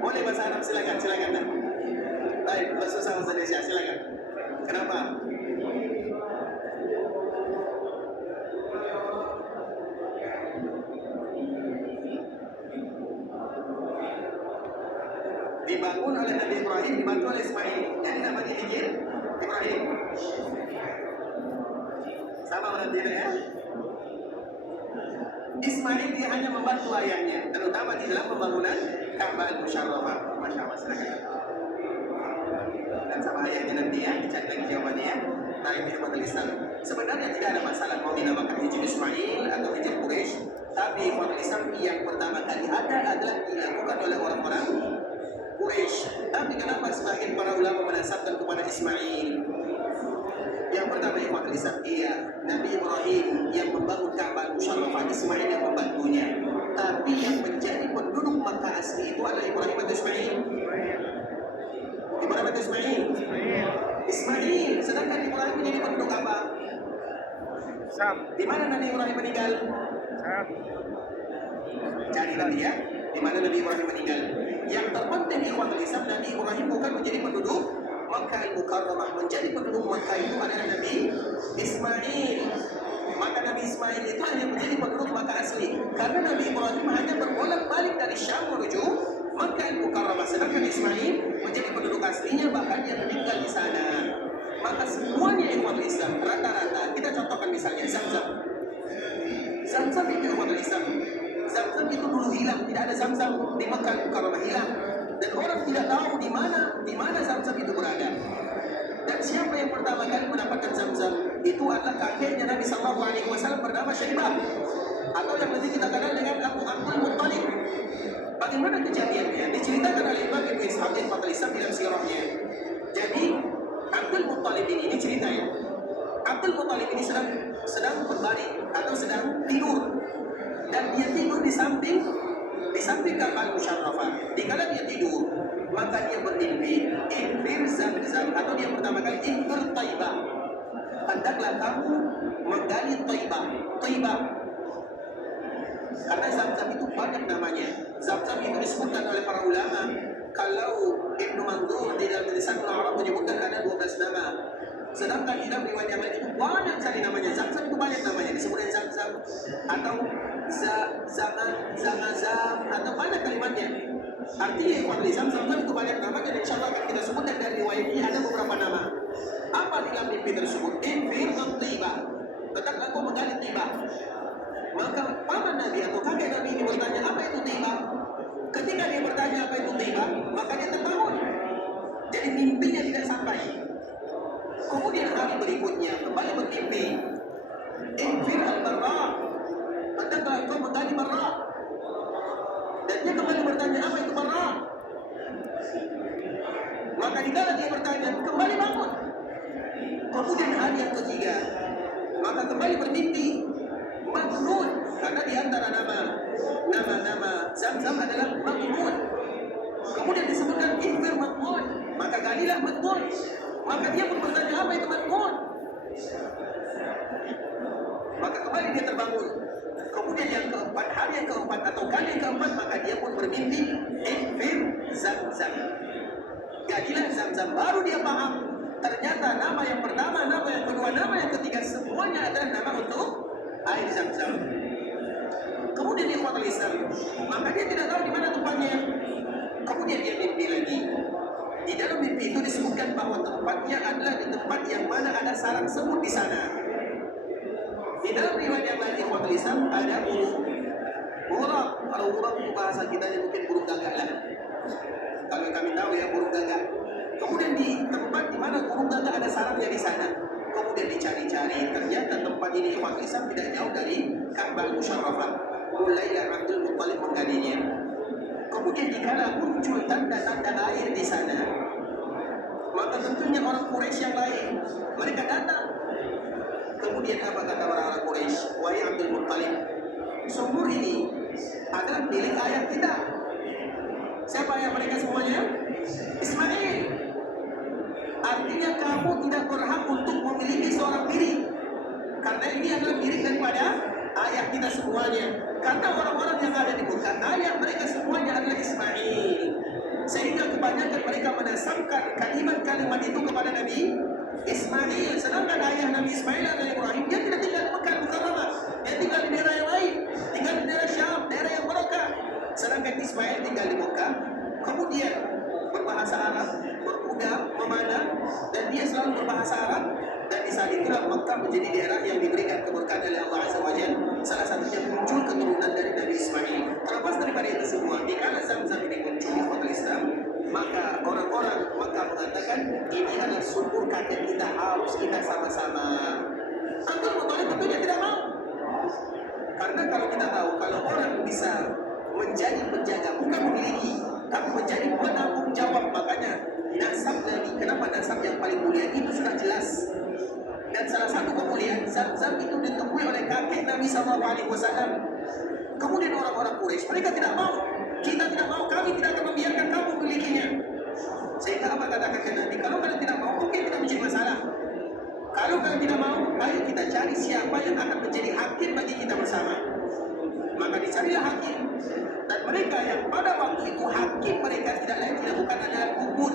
Boleh bahasa Arab, silakan dah. Baik, bahasa Indonesia, silakan. Kenapa? Dibangun oleh Nabi Ibrahim, dibantu oleh Ismail. Jadi namanya hijir Ibrahim. Sama berarti ya? Ismail dia hanya membantu ayahnya, terutama di dalam pembangunan Ka'bah Al-Musyarrafah. Masya Allah, silakan. Dan sama ayahnya nanti ya, dicari lagi jawabannya ya. Baik, di tempat Islam. Sebenarnya tidak ada masalah mau dinamakan hijir Ismail atau hijir Quraisy, tapi di Islam yang pertama kali ada adalah dilakukan oleh orang-orang Quraisy. Tapi kenapa sebagian para ulama menasabkan kepada Ismail? Yang pertama ikhwan Islam, iya, Nabi Ibrahim yang membangun Ka'bah Al-Musyarrafah, Ismail yang membantunya. Tapi yang menjadi penduduk Makkah asli itu adalah Ibrahim atau Ismail? Ibrahim atau Ismail? Ismail. Sedangkan Ibrahim menjadi penduduk apa? Sam. Di mana Nabi Ibrahim meninggal? Sam. Cari lagi ya. Di mana Nabi Ibrahim meninggal? Yang terpenting ikhwan Islam, Nabi Ibrahim bukan menjadi penduduk Makkah Al-Mukarramah. Menjadi penduduk Makkah itu adalah Nabi Ismail. Maka Nabi Ismail itu hanya menjadi penduduk Makkah asli. Karena Nabi Ibrahim hanya berbolak-balik dari Syam menuju Makkah Al-Mukarramah. Sedangkan Ismail menjadi penduduk aslinya, bahkan yang meninggal di sana. Maka semuanya ikhwan Islam rata-rata, kita contohkan misalnya Zamzam. Zamzam itu ikhwan Islam. Zamzam itu dulu hilang, tidak ada Zamzam di Makkah Al-Mukarramah, hilang. Dan orang tidak tahu di mana Zamzam itu berada. Dan siapa yang pertama kali mendapatkan Zamzam? Itu adalah kakeknya Nabi SAW bernama Syaibah, atau yang lebih kita kenal dengan Abu Abdul Muttalib. Bagaimana kejadiannya? Diceritakan oleh Imam Ibnu Ishaq di Fathul Islam dalam sirahnya. Jadi Abdul Muttalib ini cerita ya. Abdul Muttalib ini sedang berbaring atau sedang tidur, dan dia tidur di samping Ka'bah Musyarrafah. Dikala dia tidur, maka dia bermimpi infir Zamzam, atau dia pertama kali infir Taibah. Hendaklah kamu menggali Taibah. Karena Zamzam itu banyak namanya. Zamzam itu disebutkan oleh para ulama. Kalau Ibnu Mandur di dalam Lisanul Arab menyebutkan ada 12 nama. Sedangkan di dalam riwayat yang lain itu banyak sekali namanya. Zamzam itu banyak namanya. Disebutkan Zamzam atau Zamazam atau banyak kalimatnya. Artinya Zamzam itu banyak nama, dan insya Allah akan kita sebutkan dari riwayat ini ada beberapa nama. Apa di dalam mimpi tersebut? Infir Taibah. Hendaklah kau menggali Taibah. Maka paman Nabi atau kakek Nabi ini bertanya, apa itu Taibah? Ketika dia bertanya apa itu Taibah, maka dia terbangun. Jadi mimpinya tidak sampai. Kemudian hari berikutnya kembali bermimpi, infir al-Barra, hendaklah kau menggali Barra. Dan dia kembali bertanya, apa itu Barra? Maka dikala dia bertanya, kembali bangun. Kemudian hari yang ketiga, maka kembali bermimpi Magnun, karena di antara nama Zamzam adalah Magnun. Kemudian disebutkan infir Magnun, maka galilah Magnun. Maka dia pun bertanya, apa itu Magnun? Maka kembali dia terbangun. Kemudian hari yang keempat atau kali yang keempat, maka dia pun bermimpi infir Zamzam. Galilah Zamzam. Baru dia paham, ternyata nama yang pertama, nama yang kedua, nama yang ketiga semuanya adalah nama untuk air Zamzam. Kemudian dia kuat Islam, maka dia tidak tahu di mana tempatnya. Kemudian dia mimpi lagi. Di dalam mimpi itu disebutkan bahwa tempatnya adalah di tempat yang mana ada sarang semut di sana. Di dalam riwayat yang lain kuat Islam ada burung. Kalau burung itu bahasa kita mungkin burung gagak lah. Kalau kami tahu ya burung gagak. Kemudian di tempat di mana burung gagak ada sarangnya di sana. Kemudian dicari-cari, ternyata tempat ini umat Islam tidak jauh dari Ka'bah Musyarrafah. Mulailah Abdul Muttalib menggalinya. Kemudian dikala muncul tanda-tanda air di sana, maka tentunya orang Quraisy yang lain mereka datang. Kemudian apa kata orang-orang Quraisy? Wahai Abdul Muttalib, sumur ini adalah milik ayah kita. Siapa ayah mereka semuanya? Ismail. Artinya kamu tidak berhak untuk memiliki seorang diri, karena ini adalah milik daripada ayah kita semuanya. Karena orang-orang yang ada di Mekah, ayah mereka semuanya adalah Ismail, sehingga kebanyakan mereka menasabkan kalimat-kalimat itu kepada Nabi Ismail. Sedangkan ayah Nabi Ismail adalah Ibrahim. Dia tidak tinggal di Mekah Mukarramah, dia tinggal di daerah yang lain, tinggal di daerah Syam, daerah yang barokah. Sedangkan Ismail tinggal di Mekah. Kemudian berbahasa Arab, berkuda, memanah, dan dia selalu berbahasa Arab. Dan di saat itulah Mekah menjadi daerah yang diberikan keberkahan oleh Allah Azza wa Jalla. Salah satunya muncul keturunan dari Nabi Ismail. Terlepas daripada itu semua, dikala Zamzam ini muncul di kota Islam, maka orang-orang Mekah mengatakan ini adalah sumur kakek kita, harus kita sama-sama. Abdul Muttalib tentunya tidak mau. Karena kalau kita tahu, kalau orang bisa menjadi penjaga, bukan memiliki, tapi menjadi penanggung jawab, makanya nasab Nabi, kenapa nasab yang paling mulia itu sudah jelas. Dan salah satu kemuliaan Zamzam itu ditemui oleh kakek Nabi SAW. Kemudian orang-orang Quraisy mereka tidak mau, kita tidak mau, kami tidak akan membiarkan kamu memilikinya. Sehingga apa kata kakek Nabi? Kalau kalian tidak mau, oke, tidak menjadi masalah. Kalau kalian tidak mau, ayo kita cari siapa yang akan menjadi hakim bagi kita bersama. Maka dicarilah hakim. Dan mereka yang pada waktu itu hakim mereka tidak lain tidak bukan adalah dukun.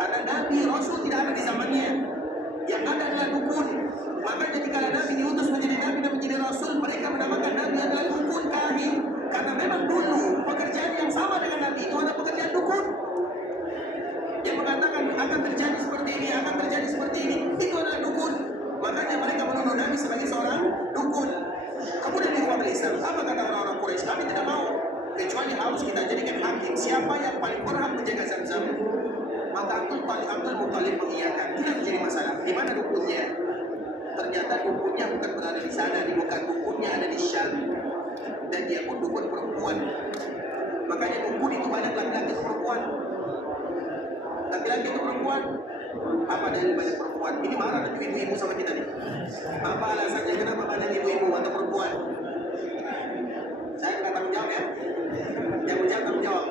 Karena Nabi Rasul tidak ada di zamannya. Yang ada adalah dukun. Makanya jika Nabi diutus menjadi Nabi dan menjadi Rasul, mereka menamakan Nabi adalah dukun kahin. Karena memang dulu pekerjaan yang sama dengan Nabi itu adalah pekerjaan dukun. Yang mengatakan akan terjadi seperti ini, akan terjadi seperti ini, itu adalah dukun. Makanya mereka menuduh Nabi sebagai seorang dukun. Kemudian di luar Islam, apa kata orang-orang Quraisy? Kami tidak mau, kecuali harus kita jadikan hakim. Siapa yang paling berhak menjaga Zamzam? Maka Abdul Muttalib mengiyakan, tidak menjadi masalah. Di mana dukunnya? Ternyata dukunnya bukan berada di sana, bukan, dukunnya ada di Syam. Dan dia pun dukun perempuan. Makanya dukun itu banyak laki-laki itu perempuan. Laki-laki itu perempuan. padahal banyak perempuan. Ini marah dengan ibu-ibu sama kita nih. Apa alasannya kenapa banyak ibu-ibu atau perempuan? Saya nggak tanggung jawab ya. Yang menjawab tanggung jawab.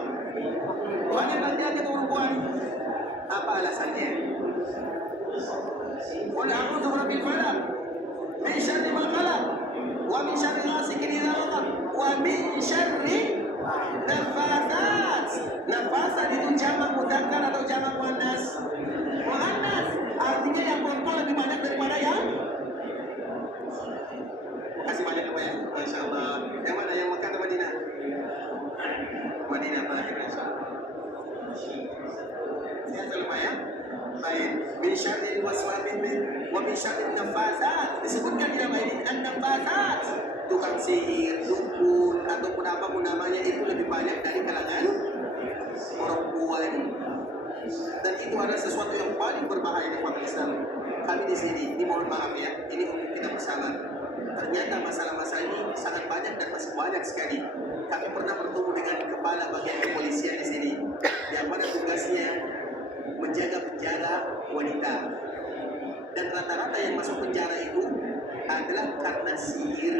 Banyak laki-laki atau perempuan? Apa alasannya? Qul a'udzu birabbil falaq, min syarri ma khalaq, wa min syarri ghasiqin idza waqab, wa min syarri nafatsat. Nafasat itu jamak mudzakkar atau jamak muannas? Muannas. Artinya yang perempuan lebih banyak daripada yang. Makasih banyak Pak ya. Masya Allah. Yang mana, yang Mekah atau Madinah? Madinah Pak. Masya Allah. Lihat dulu Pak ya. Baik. Min syarril waswasil wa min syarrin nafatsat. Disebutkan di dalam ayat ini an-nafatsat. Tukang sihir, dukun ataupun apapun namanya itu lebih banyak dari kalangan perempuan. Dan itu adalah sesuatu yang paling berbahaya di umat Islam. Kami di sini, ini mohon maaf ya, ini untuk kita bersama. Ternyata masalah-masalah ini sangat banyak dan masih banyak sekali. Kami pernah bertemu dengan kepala bagian kepolisian di sini, yang mana tugasnya menjaga penjara wanita. Dan rata-rata yang masuk penjara itu adalah karena sihir,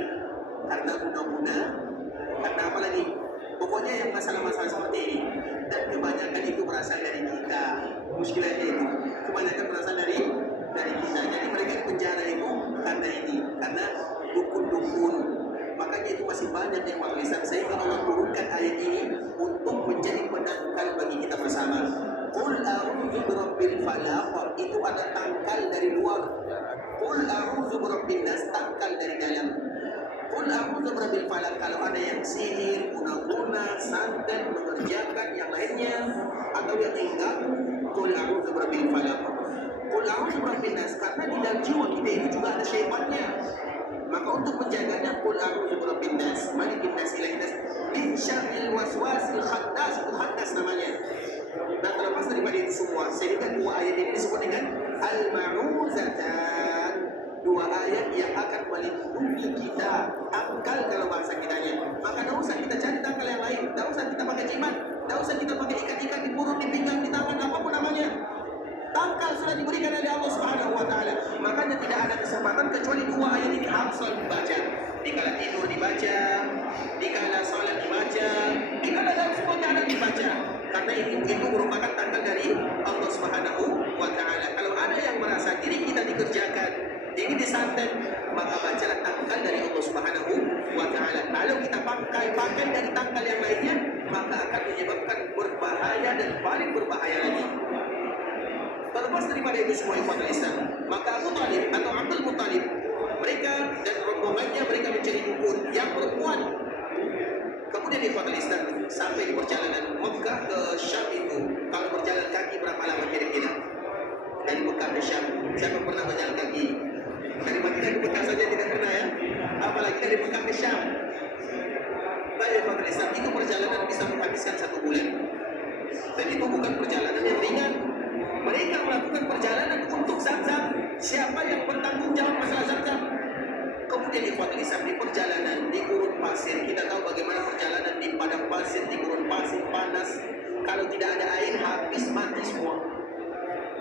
karena guna-guna, karena apa lagi? Pokoknya yang masalah-masalah seperti ini. Dan kebanyakan itu berasal dari kita. Muskilahnya itu kebanyakan berasal dari kita. Jadi mereka di penjara itu karena ini, karena dukun-dukun. Makanya itu masih banyak yang tulisan. Sehingga Allah turunkan ayat ini untuk menjadi penangkal bagi kita bersama. Qul a'udzu birabbil falaq, itu ada tangkal dari luar. Qul a'udzu birabbin nas, tangkal dari dalam. Qul a'udzu birabbil falaq, kalau ada yang sihir, guna-guna, santet, mengerjakan yang lainnya atau yang enggak, qul a'udzu birabbil falaq. Qul a'udzu birabbin nas, karena di dalam jiwa kita itu juga ada syaitannya. Maka untuk menjaganya, qul a'udzu birabbin nas, malikin nas, ilahin nas, min syarril waswasil khannas, itu khannas namanya. Dan terlepas daripada itu semua, sehingga dua ayat ini disebut dengan al-ma'uzatan, dua ayat yang akan melindungi kita, tangkal kalau bahasa kitanya. Maka tidak usah kita cari tangkal yang lain, tidak usah kita pakai jimat, tidak usah kita pakai ikat-ikat di perut, di pinggang, di tangan, apapun namanya. Tangkal sudah diberikan oleh Allah Subhanahu wa Ta'ala. Makanya tidak ada kesempatan kecuali dua ayat ini harus selalu dibaca. Dikala tidur dibaca, dikala sholat dibaca, dikala dalam semua keadaan dibaca. Karena itu merupakan tangkal dari Allah Subhanahu wa Ta'ala. Kalau ada yang merasa diri kita dikerjakan, ini disantet, maka bacalah tangkal dari Allah Subhanahu wa Ta'ala. Kalau kita pakai dari tangkal yang lainnya, maka akan menyebabkan berbahaya dan paling berbahaya lagi. Terlepas daripada itu semua ikhwan Islam, maka Abu Talib atau Abdul Muttalib, mereka dan rombongannya mereka mencari dukun yang perempuan. Kemudian ikhwan Islam sampai di perjalanan Mekah ke Syam itu, kalau berjalan kaki berapa lama kira-kira? Dari Mekah ke Syam, siapa pernah berjalan kaki? Dari Madinah ke Mekah saja tidak pernah ya, apalagi dari Mekah ke Syam. Baik ikhwan Islam, itu perjalanan bisa menghabiskan 1 bulan. Dan itu bukan perjalanan yang ringan. Mereka melakukan perjalanan untuk Zam-Zam. Siapa yang bertanggung jawab masalah Zam-Zam? Kemudian ikhwan Islam di perjalanan di gurun pasir, kita tahu bagaimana perjalanan di padang pasir, di gurun pasir panas. Kalau tidak ada air habis mati semua.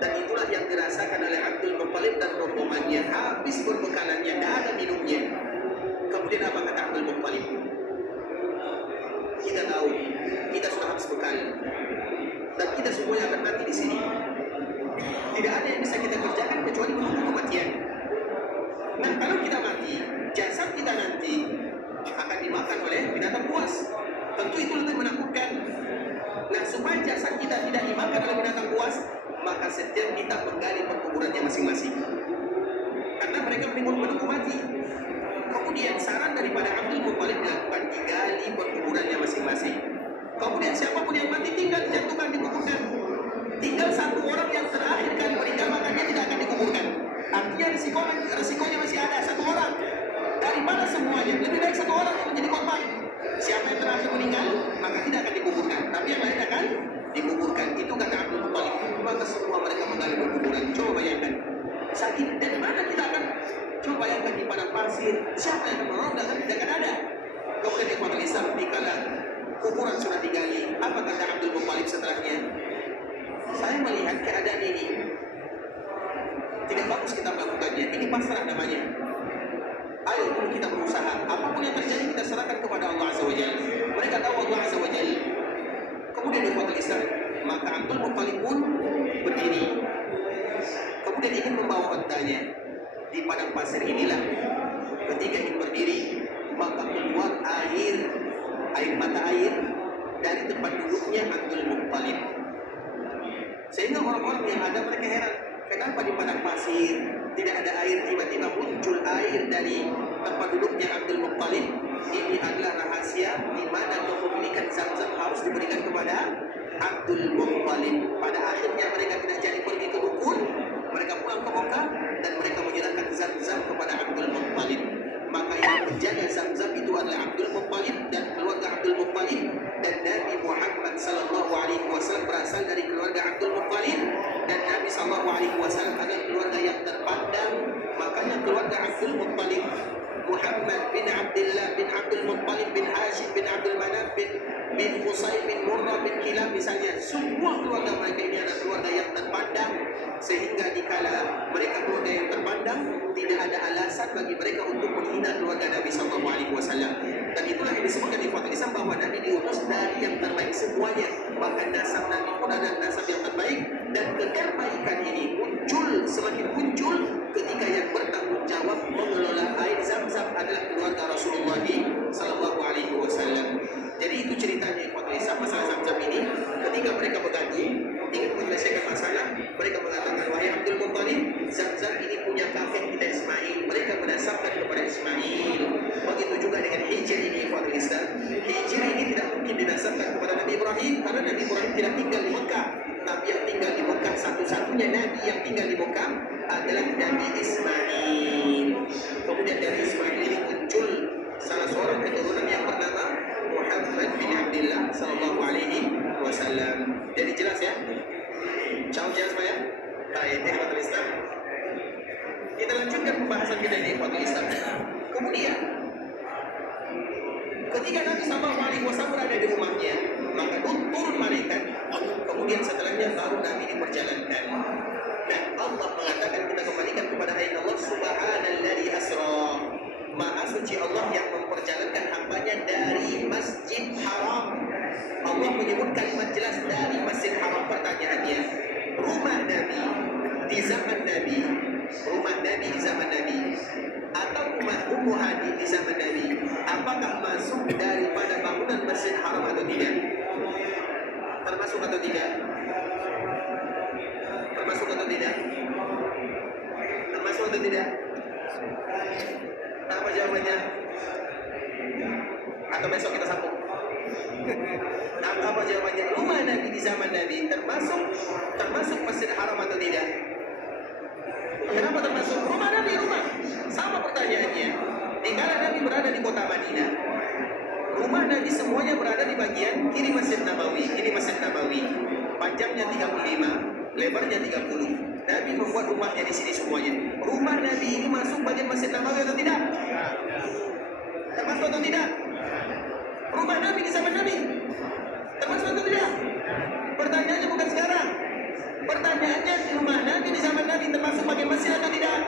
Dan itulah yang dirasakan oleh Abdul Muttalib dan rombongannya. Habis berbekalannya, tidak ada minumnya. Kemudian apa kata Abdul Muttalib? Kita tahu, kita sudah habis bekal. Dan kita semuanya akan mati di sini. Tidak ada yang bisa kita kerjakan kecuali menunggu kematian. Nah, kalau kita mati, jasad kita nanti akan dimakan oleh binatang buas. Tentu itu lebih menakutkan. Nah, supaya jasad kita tidak dimakan oleh binatang buas, maka setiap kita menggali perkuburannya masing-masing. Karena mereka menunggu mati. Kemudian saran daripada Abdul Muttalib dilakukan, digali perkuburannya masing-masing. Kemudian siapapun yang mati tinggal dijatuhkan, dikuburkan. Tinggal satu orang yang terakhir kali meninggal, maka dia tidak akan dikuburkan. Artinya risikonya masih ada, satu orang. Daripada semuanya, lebih baik satu orang yang menjadi korban. Siapa yang terakhir meninggal, maka tidak akan dikuburkan. Tapi yang lain akan dikuburkan. Itu kata Abdul Muttalib. Maka semua mereka menggali perkuburan. Coba bayangkan. Sakit dari mana kita akan? Coba bayangkan di padang pasir. Siapa yang menolong? Tidak akan ada. Kemudian di padang Islam, dikala kuburan sudah digali, apa kata Abdul Muttalib setelahnya? Saya melihat keadaan ini, pasrah namanya. Ayo kita berusaha, apapun yang terjadi kita serahkan kepada Allah Azza wa Jalla. Mereka tahu Allah Azza wa Jalla. Kemudian di kota Islam, maka Abdul Muttalib pun berdiri. Kemudian ingin membawa ontanya. Di padang pasir inilah, ketika ingin berdiri, maka keluar air mata air dari tempat duduknya Abdul Muttalib. Sehingga orang-orang yang ada mereka heran, kenapa di padang pasir tidak ada air, tiba-tiba muncul air dari tempat duduknya Abdul Muttalib. Ini adalah rahasia di mana kepemilikan Zamzam harus diberikan kepada Abdul Muttalib. Pada akhirnya mereka tidak jadi pergi ke dukun, mereka pulang ke Mekah dan mereka menyerahkan Zamzam kepada Abdul Muttalib. Maka yang menjaga Zamzam itu adalah Abdul Muttalib dan keluarga Abdul Muttalib, dan Nabi Muhammad sallallahu alaihi wasallam berasal dari keluarga Abdul Muttalib, dan Nabi sallallahu alaihi wasallam adalah keluarga yang terpandang. Makanya keluarga Abdul Muttalib, Muhammad bin Abdullah bin Abdul Muttalib bin Hashim bin Abdul Manaf bin Qusay bin Murrah bin Kilab misalnya, semua keluarga mereka ini adalah keluarga yang terpandang, sehingga dikala mereka keluarga yang terpandang tidak ada alasan bagi mereka untuk menghina keluarga Nabi sallallahu alaihi wasallam. Dan itulah yang disebutkan di Fathul Islam bahwa Nabi diutus dari yang terbaik semuanya, bahkan nasab Nabi pun adalah nasab yang terbaik. Dan keterбaikan ini semakin muncul ketika yang bertanggung jawab mengelola air Zamzam adalah keluarga Rasulullah sallallahu alaihi wasallam. Jadi itu ceritanya Fathul Islam masalah Zamzam ini. Ketika mereka bergabung ingin menyelesaikan masalah, mereka mengatakan, wahai Abdul Muttalib, Zamzam ini punya kakek kita Ismail, mereka menasabkan kepada Ismail. Begitu juga dengan Hijr ini Fathul Islam. Hijr ini tidak mungkin dinasabkan kepada Nabi Ibrahim, karena Nabi Ibrahim tidak tinggal di Mekah. Nabi yang tinggal di Mekah, satu-satunya Nabi yang tinggal di Mekah adalah Nabi Ismail. Kemudian dari Ismail ini muncul salah seorang keturunan yang bernama Muhammad bin Abdullah sallallahu alaihi wasallam. Jadi jelas ya? Jauh jelas ya? Baik, ini Fathul Islam. Kita lanjutkan pembahasan kita di Fathul Islam. Kemudian ketika Nabi sallallahu alaihi wasallam berada di rumahnya, maka turun malaikat. Kemudian setelahnya baru Nabi diperjalankan. Dan Allah mengatakan, kita kembalikan kepada ayat Allah, Subhanalladzi asra. Maha suci Allah yang memperjalankan hambanya dari Masjid Haram. Allah menyebut kalimat jelas dari Masjid Haram. Pertanyaannya, rumah Nabi di zaman Nabi, rumah Nabi di zaman Nabi, atau rumah Ummu Hani di zaman Nabi, apakah masuk daripada bangunan Masjid Haram atau tidak? Termasuk atau tidak? Termasuk atau tidak? Termasuk atau tidak? Apa jawabannya? Atau besok kita sambung? Apa jawabannya? Rumah Nabi di zaman Nabi termasuk Masjid Haram atau tidak? Kenapa termasuk? Rumah Nabi, rumah. Sama pertanyaannya. Dikala Nabi berada di kota Madinah, rumah Nabi semuanya berada di bagian kiri Masjid Nabawi. Ini Masjid Nabawi. Panjangnya 35, lebarnya 30. Nabi membuat rumahnya di sini semuanya. Rumah Nabi ini masuk bagian Masjid Nabawi atau tidak? Termasuk atau tidak? Rumah Nabi di zaman Nabi termasuk atau tidak? Pertanyaannya bukan sekarang. Pertanyaannya, rumah Nabi di zaman Nabi termasuk bagian masjid atau tidak?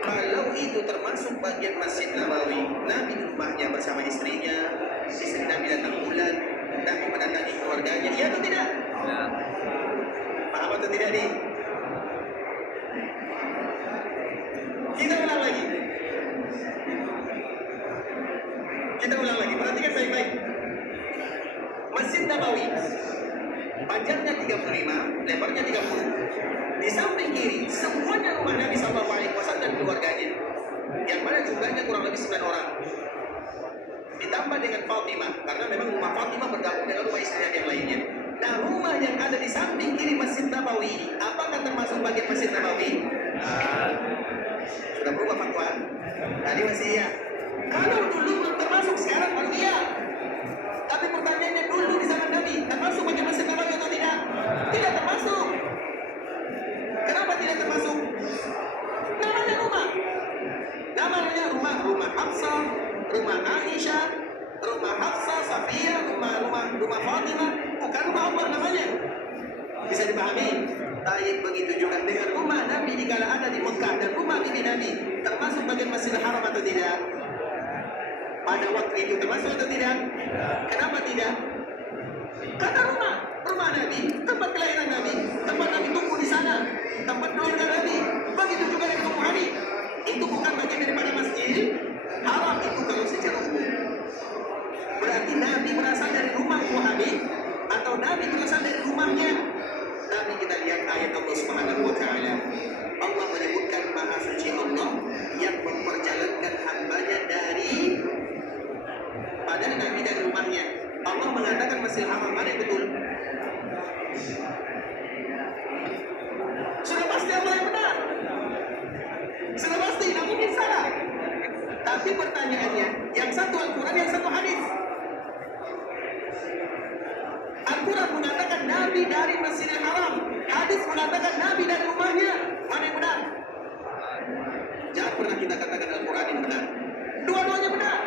Kalau itu termasuk bagian Masjid Nabawi, Nabi di rumahnya bersama istrinya, istri Nabi datang bulan, Nabi mendatangi keluarganya, iya atau tidak? Paham atau tidak nih? Kita ulang lagi. Perhatikan baik-baik. Masjid Nabawi panjangnya 35, lebarnya 30. Di samping kiri semuanya rumah Nabi sallallahu alaihi wasallam dan keluarganya, yang mana jumlahnya kurang lebih 9 orang. Ditambah dengan Fatimah, karena memang rumah Fatimah bergabung dengan rumah istrinya yang lainnya. Nah, rumah yang ada di samping kiri Masjid Nabawi, apakah termasuk bagian Masjid Nabawi? Sudah berubah fatwa? Tadi masih iya. Kalau dulu belum termasuk, sekarang baru iya. Tapi pertanyaannya, dulu di zaman Nabi termasuk bagian Masjid Nabawi atau tidak? Tidak termasuk. Kenapa tidak termasuk? Namanya rumah. Namanya rumah Hafsah, rumah Aisyah, rumah Hafsah, Safiyah, rumah Fatimah, bukan rumah Allah namanya. Bisa dipahami? Taib begitu juga dengan rumah Nabi jika ada di Mekah dan rumah bibi Nabi termasuk bagian Masjidil Haram atau tidak? Pada waktu itu termasuk atau tidak? Kenapa tidak? Karena rumah Nabi, tempat kelahiran Nabi, tempat Nabi tumbuh di sana, tempat keluarga Nabi. Begitu juga dengan Ummu Hani. Itu bukan bagian daripada Masjidil Haram itu kalau secara umum. Berarti Nabi berasal dari rumah Ummu Hani atau Nabi berasal dari rumahnya. Tapi kita lihat ayat Allah Subhanahu wa taala. Allah menyebutkan Maha Suci Allah yang memperjalankan hambanya dari pada Nabi dari rumahnya. Allah mengatakan Masjidil Haram mana yang betul? Sudah pasti Allah yang benar. Sudah pasti, tidak mungkin salah. Tapi pertanyaannya, yang satu Al-Quran, yang satu hadis. Al-Quran mengatakan Nabi dari Masjidil Haram, hadis mengatakan Nabi dari rumahnya. Mana yang benar? Jangan pernah kita katakan Al-Quran yang benar. Dua-duanya benar.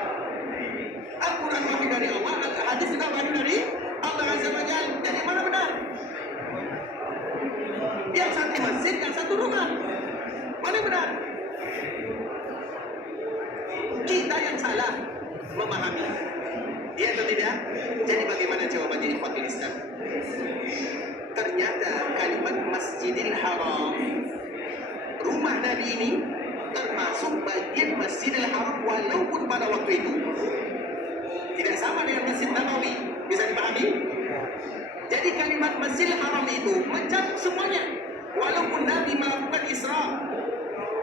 Al-Quran wahyu dari Allah, hadis juga wahyu dari Allah Azza wa Jalla. Jadi mana benar? Yang satu masjid, yang satu rumah. Mana yang benar? Kita yang salah memahami. Iya atau tidak? Jadi bagaimana jawabannya ikhwatul Islam? Ternyata kalimat Masjidil Haram, rumah Nabi ini termasuk bagian Masjidil Haram walaupun pada waktu itu tidak sama dengan Masjid Nabawi. Bisa dipahami? Jadi kalimat Masjidil Haram itu mencakup semuanya. Walaupun Nabi melakukan Isra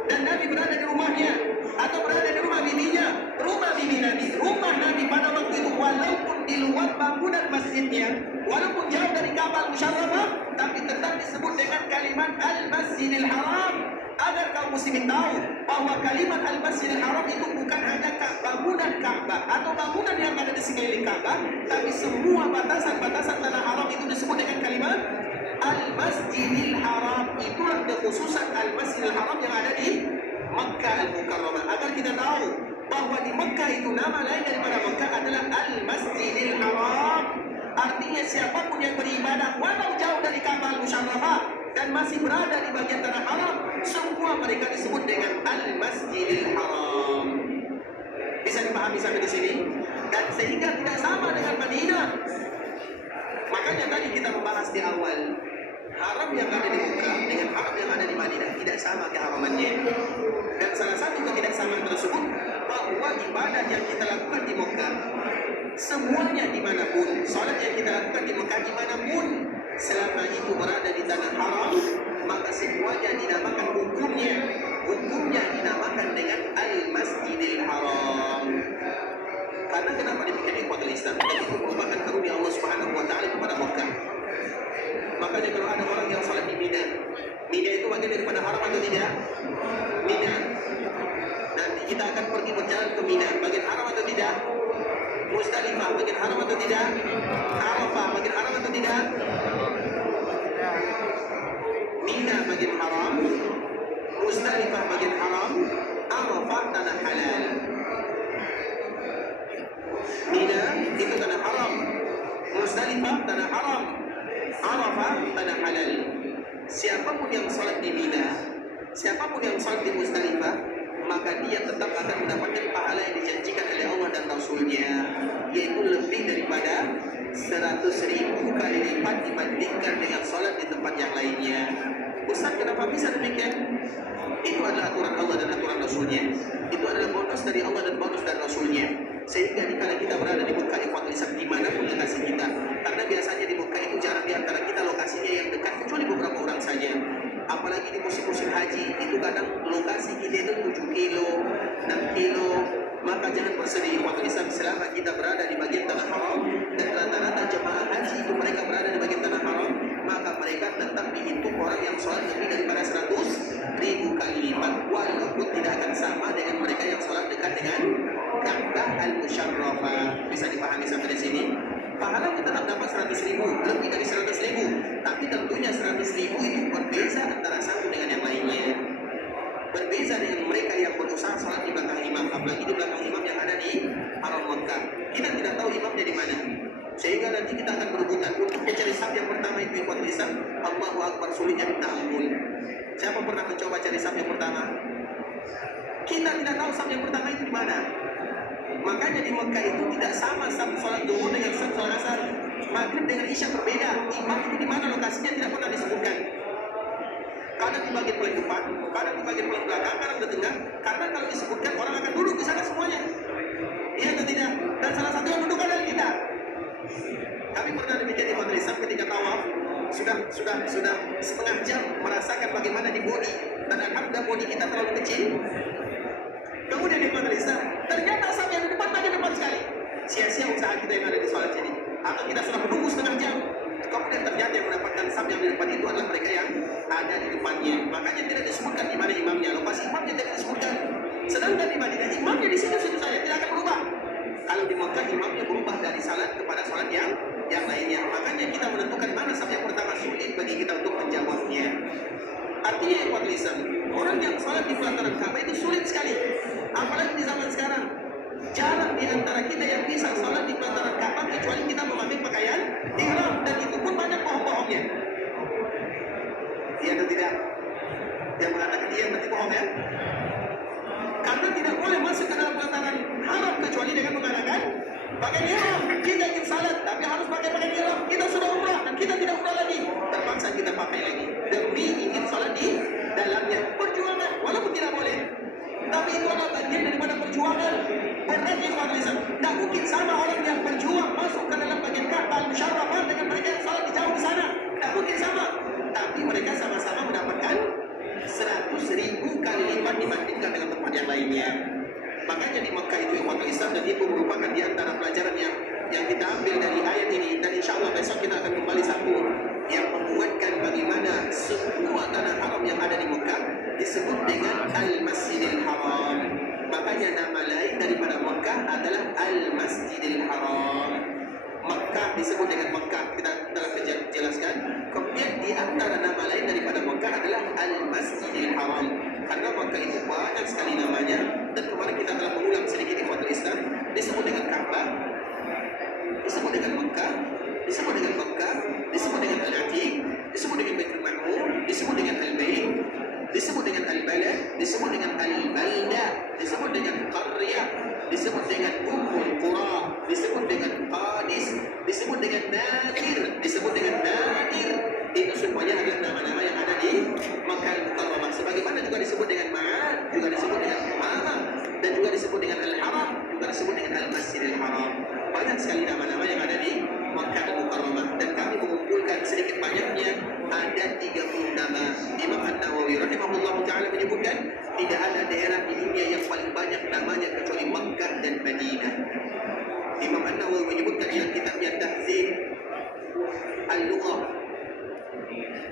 dan Nabi berada di rumahnya atau berada di rumah bibinya, rumah bibi Nabi, rumah Nabi pada waktu itu walaupun di luar bangunan masjidnya, walaupun jauh dari Ka'bah Musyarrafah, tapi tetap disebut dengan kalimat Al-Masjidil Haram. Agar kaum muslimin tahu bahwa kalimat Al-Masjidil Haram itu bukan hanya bangunan Ka'bah atau bangunan yang ada di sekeliling Ka'bah, tapi semua batasan-batasan tanah haram itu disebut dengan kalimat Al-Masjidil Haram. Itulah kekhususan Al-Masjidil Haram yang ada di Makkah Al-Mukarramah. Agar kita tahu bahwa di Makkah itu nama lain daripada Makkah adalah Al-Masjidil Haram. Artinya siapapun yang beribadah walau jauh dari Ka'bah Musyarrafah dan masih berada di bagian tanah haram, semua mereka disebut dengan Al-Masjidil Haram. Bisa dipahami sampai di sini? Dan sehingga tidak sama dengan Madinah. Makanya tadi kita membahas di awal, haram yang ada di Mekah dengan haram yang ada di Madinah tidak sama keharamannya. Dan salah satu ketidaksamaan tersebut bahwa ibadah yang kita lakukan di Mekah semuanya dimanapun, salat yang kita lakukan di Mekah dimanapun, selama itu berada di tanah haram, maka semuanya dinamakan hukumnya dinamakan dengan Al-Masjidil Haram. Karena kenapa demikian ikhwatul Islam? Dan itu merupakan karunia Allah Subhanahu wa taala kepada Mekah. Makanya kalau ada orang yang salat di Mina itu bagian daripada haram atau tidak? Mina. Nanti kita akan pergi berjalan ke Mina, bagian haram atau tidak? Muzdalifah bagian haram atau tidak? Arafah bagian haram atau tidak? Mina bagian haram, Muzdalifah bagian haram, Arafah tanah halal. Mina itu tanah haram, Muzdalifah tanah haram, Arafah tanah halal. Siapapun yang salat di Mina, siapapun yang salat di Muzdalifah, maka dia tetap akan mendapatkan pahala yang dijanjikan oleh Allah dan Rasulnya, yaitu lebih daripada 100.000 kali lipat dibandingkan dengan sholat di tempat yang lainnya. Ustaz, kenapa bisa demikian? Itu adalah aturan Allah dan aturan Rasulnya. Itu adalah bonus dari Allah dan bonus dari Rasulnya. Sehingga dikala kita berada di Mekah, ikhwatul Islam, dimanapun lokasi kita, karena biasanya di Mekah itu jarang di antara kita lokasinya yang dekat, kecuali beberapa orang saja. Apalagi di musim-musim haji, itu kadang lokasi kita itu 7 kilo, 6 kilo. Maka jangan bersedih ikhwatul Islam, selama kita berada di bagian tanah haram dan rata-rata jemaah haji itu mereka berada di bagian tanah haram, maka mereka tetap dihitung orang yang sholat lebih daripada 100.000 kali lipat, walaupun tidak akan sama dengan mereka yang sholat dekat dengan Ka'bah Al-Musyarrafah. Bisa dipahami sampai di sini? Pahala kita tetap dapat 100.000, lebih dari 100.000, tapi tentunya 100.000 itu berbeza antara satu dengan yang lainnya. Berbeza dengan mereka yang berusaha sholat di belakang imam, apalagi di belakang imam yang ada di Haram Mekah. Kita tidak tahu imamnya di mana. Sehingga nanti kita akan berebutan untuk mencari saf yang pertama itu ikhwan Islam. Allahu Akbar, sulitnya minta ampun. Siapa pernah mencoba cari saf yang pertama? Kita tidak tahu saf yang pertama itu di mana. Makanya di Mekah itu tidak sama saf sholat zuhur dengan saf sholat asar. Maghrib dengan isya berbeda. Imam itu di mana lokasinya tidak pernah disebutkan. Kadang di bagian paling depan, kadang di bagian paling belakang, kadang di tengah. Karena kalau disebutkan orang akan duduk di sana semuanya. Iya atau tidak? Dan salah satu yang duduk adalah kita. Kami pernah demikian di madrasah ketika tawaf, sudah setengah jam merasakan bagaimana di body, dan alhamdulillah body kita terlalu kecil. Kemudian di madrasah, ternyata saf yang di depan bagian depan sekali. Sia-sia usaha kita yang ada di sholat ini. Atau kita sudah menunggu setengah jam, kemudian ternyata yang mendapatkan saf yang di depan itu adalah mereka yang ada di depannya. Makanya tidak disebutkan di mana imamnya. Lokasi imamnya tidak disebutkan. Sedangkan di Madinah imamnya di situ-situ saja, tidak akan berubah. Kalau di Mekah imamnya berubah dari salat kepada salat yang lainnya. Makanya kita menentukan mana saf yang pertama sulit bagi kita untuk menjawabnya. Artinya ikhwatul Islam, orang yang salat di pelataran Ka'bah itu sulit sekali. Apalagi di zaman sekarang. Jarang di antara kita yang bisa salat di pelataran Ka'bah kecuali kita memakai pakaian ihram, dan itu pun banyak bohong-bohongnya. Iya atau tidak? Yang mengatakan iya berarti bohong ya? Karena tidak boleh masuk ke dalam pelataran haram kecuali dengan menggunakan pakaian ihram. Kita ingin salat tapi harus pakai pakaian ihram. Kita sudah umrah dan kita tidak umrah lagi, terpaksa kita pakai lagi demi ingin salat di dalamnya. Perjuangan walaupun tidak boleh, tapi itu adalah bagian daripada perjuangan. Berat ikhwan Islam. Tak mungkin sama orang yang berjuang masuk ke dalam bagian Ka'bah Musyarrafah dengan mereka yang salat di jauh di sana. Tak mungkin sama. Tapi mereka sama-sama mendapatkan 100.000 kali lipat dibandingkan dengan tempat yang lainnya. Makanya di Mekah itu ikhwan Islam, dan itu merupakan di antara pelajaran yang kita ambil dari ayat ini, dan insya Allah besok kita akan kembali sambung yang menguatkan bagaimana semua tanah haram yang ada di Mekah disebut dengan Al-Masjidil Haram. Makanya nama lain daripada Mekah adalah Al-Masjidil Haram. Mekah disebut dengan Mekah, kita telah jelaskan. Kemudian di antara nama lain daripada Mekah adalah Al-Masjidil Haram. Karena Mekah itu banyak sekali namanya, dan kemarin kita telah mengulang sedikit di ikhwatul Islam. Disebut dengan Ka'bah, disebut dengan Mekah, disebut dengan Mekah, disebut dengan Al-Atiq, disebut dengan Baitul Ma'mur, disebut dengan Al-Bait, disebut dengan Al-Balad, disebut dengan Al-Balda, disebut dengan Qaryah, disebut dengan Ummul Qura, disebut dengan Qadis, disebut dengan Nadir, disebut dengan Nadir. Itu semuanya adalah nama-nama yang ada di Makkah Al-Mukarramah. Sebagaimana juga disebut dengan Ma'ad, juga disebut dengan Umamah, dan juga disebut dengan Al-Haram, juga disebut dengan Al-Masjidil Haram. Banyak sekali nama-nama yang ada di Makkah Al-Mukarramah, dan kami mengumpulkan sedikit banyaknya ada 30 nama. Imam An-Nawawi rahimahullah ta'ala menyebutkan tidak ada daerah di dunia yang paling banyak namanya kecuali Makkah dan Madinah. Imam An-Nawawi menyebutkan dalam kitabnya Tahzib Al-Lughah,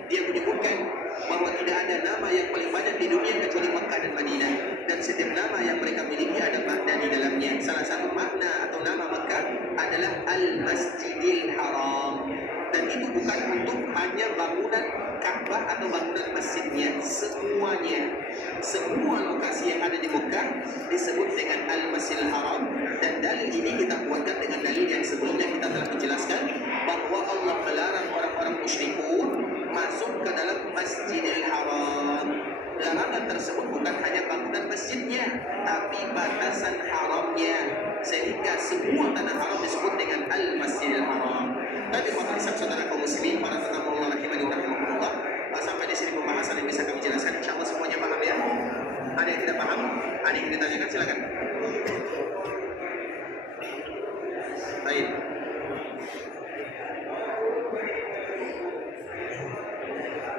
dia menyebutkan bahwa tidak ada nama yang paling banyak di dunia kecuali Makkah dan Madinah, dan setiap nama yang mereka miliki ada makna di dalamnya. Salah satu makna atau nama Makkah adalah Al-Masjidil Haram, dan itu bukan untuk hanya bangunan Ka'bah atau bangunan masjidnya, semuanya, semua lokasi yang ada di Makkah disebut dengan Al-Masjidil Haram. Dan dalil ini kita buatkan dengan dalil yang sebelumnya kita telah menjelaskan bahwa Allah melarang orang-orang musyrikun masuk ke dalam Masjidil Haram. Larangan tersebut bukan hanya bangunan masjidnya, tapi batasan haramnya, sehingga semua tanah haram disebut dengan Al-Masjidil Haram. Tapi waktu saudara kaum muslimin, para tetamu Allah rahimani wa rahimakumullah, sampai di sini pembahasan yang bisa kami jelaskan. Insyaallah semuanya paham ya. Ada yang tidak paham? Ada yang ditanyakan, silakan. Baik.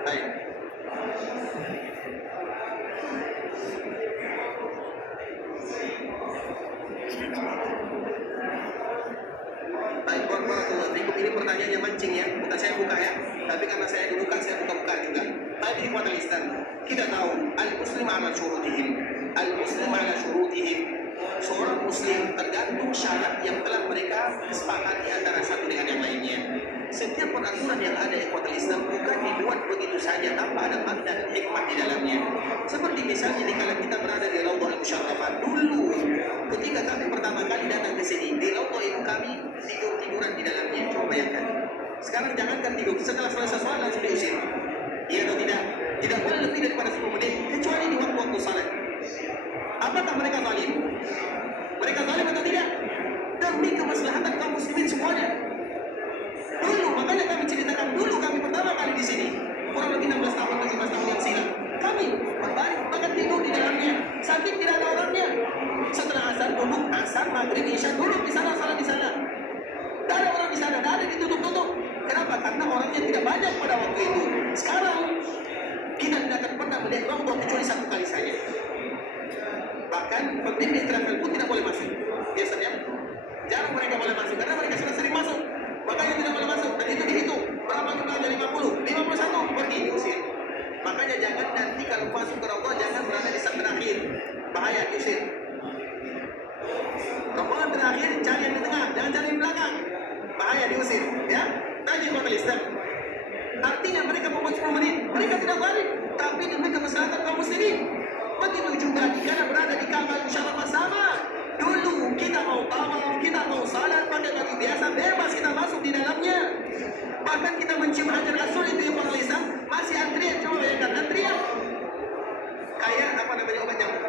Baik. Baik, barakallahu fikum. Ini pertanyaannya mancing ya, bukan saya buka ya, tapi karena saya dibuka, saya buka juga. Tadi ikhwatul Islam, kita tahu al-muslim ala syurutihim, al-muslim ala syurutihim. Seorang muslim tergantung syarat yang telah mereka sepakati antara satu dengan yang lainnya. Setiap peraturan yang ada ikhwatul Islam bukan dibuat begitu saja tanpa ada makna dan hikmah di dalamnya. Seperti misalnya dikala kita berada di Raudhah Al-Musyarrafah dulu, ketika kami pertama kali datang ke sini, di Raudhah itu kami tidur-tiduran di dalamnya. sekarang jangankan tidur, setelah selesai sholat langsung diusir. Iya atau tidak? Tidak boleh lebih daripada 10 menit kecuali di waktu-waktu salat. Apakah mereka zalim? Mereka zalim atau tidak? Demi kemaslahatan kaum muslimin semuanya. Dulu, makanya kami ceritakan dulu kami pertama kali di sini, kurang lebih 16 tahun, 17 tahun yang silam. Kami berbaring bahkan tidur di dalamnya, saking tidak ada orangnya. Setelah azan duduk, asar, maghrib, isya duduk di sana, salat di sana. Tidak ada orang di sana, tidak ada ditutup-tutup. Kenapa? Karena orangnya tidak banyak pada waktu itu. Sekarang kita tidak akan pernah melihat Raudhah kecuali satu kali saja. Bahkan pembimbing travel pun tidak boleh masuk. Biasanya jarang mereka boleh masuk karena mereka sudah sering masuk. Makanya tidak boleh masuk. Dan itu dihitung berapa jumlahnya, 50, 51 pergi diusir. Makanya jangan nanti kalau masuk ke Raudhah jangan berada di saat terakhir. Bahaya diusir. Rombongan terakhir cari yang di tengah, jangan cari di belakang. Bahaya diusir, ya. Tadi kota Islam. Artinya mereka membuat 10 menit, mereka tidak balik, tapi demi kemaslahatan kaum muslimin. Begitu juga kita berada di Ka'bah insyaAllah sama. Dulu kita mau tawaf, kita mau salat pakai baju biasa, bebas kita masuk di dalamnya. Bahkan kita mencium Hajar Aswad itu yang orang Islam masih antrian, coba bayangkan antrian. Kayak apa namanya obat nyamuk.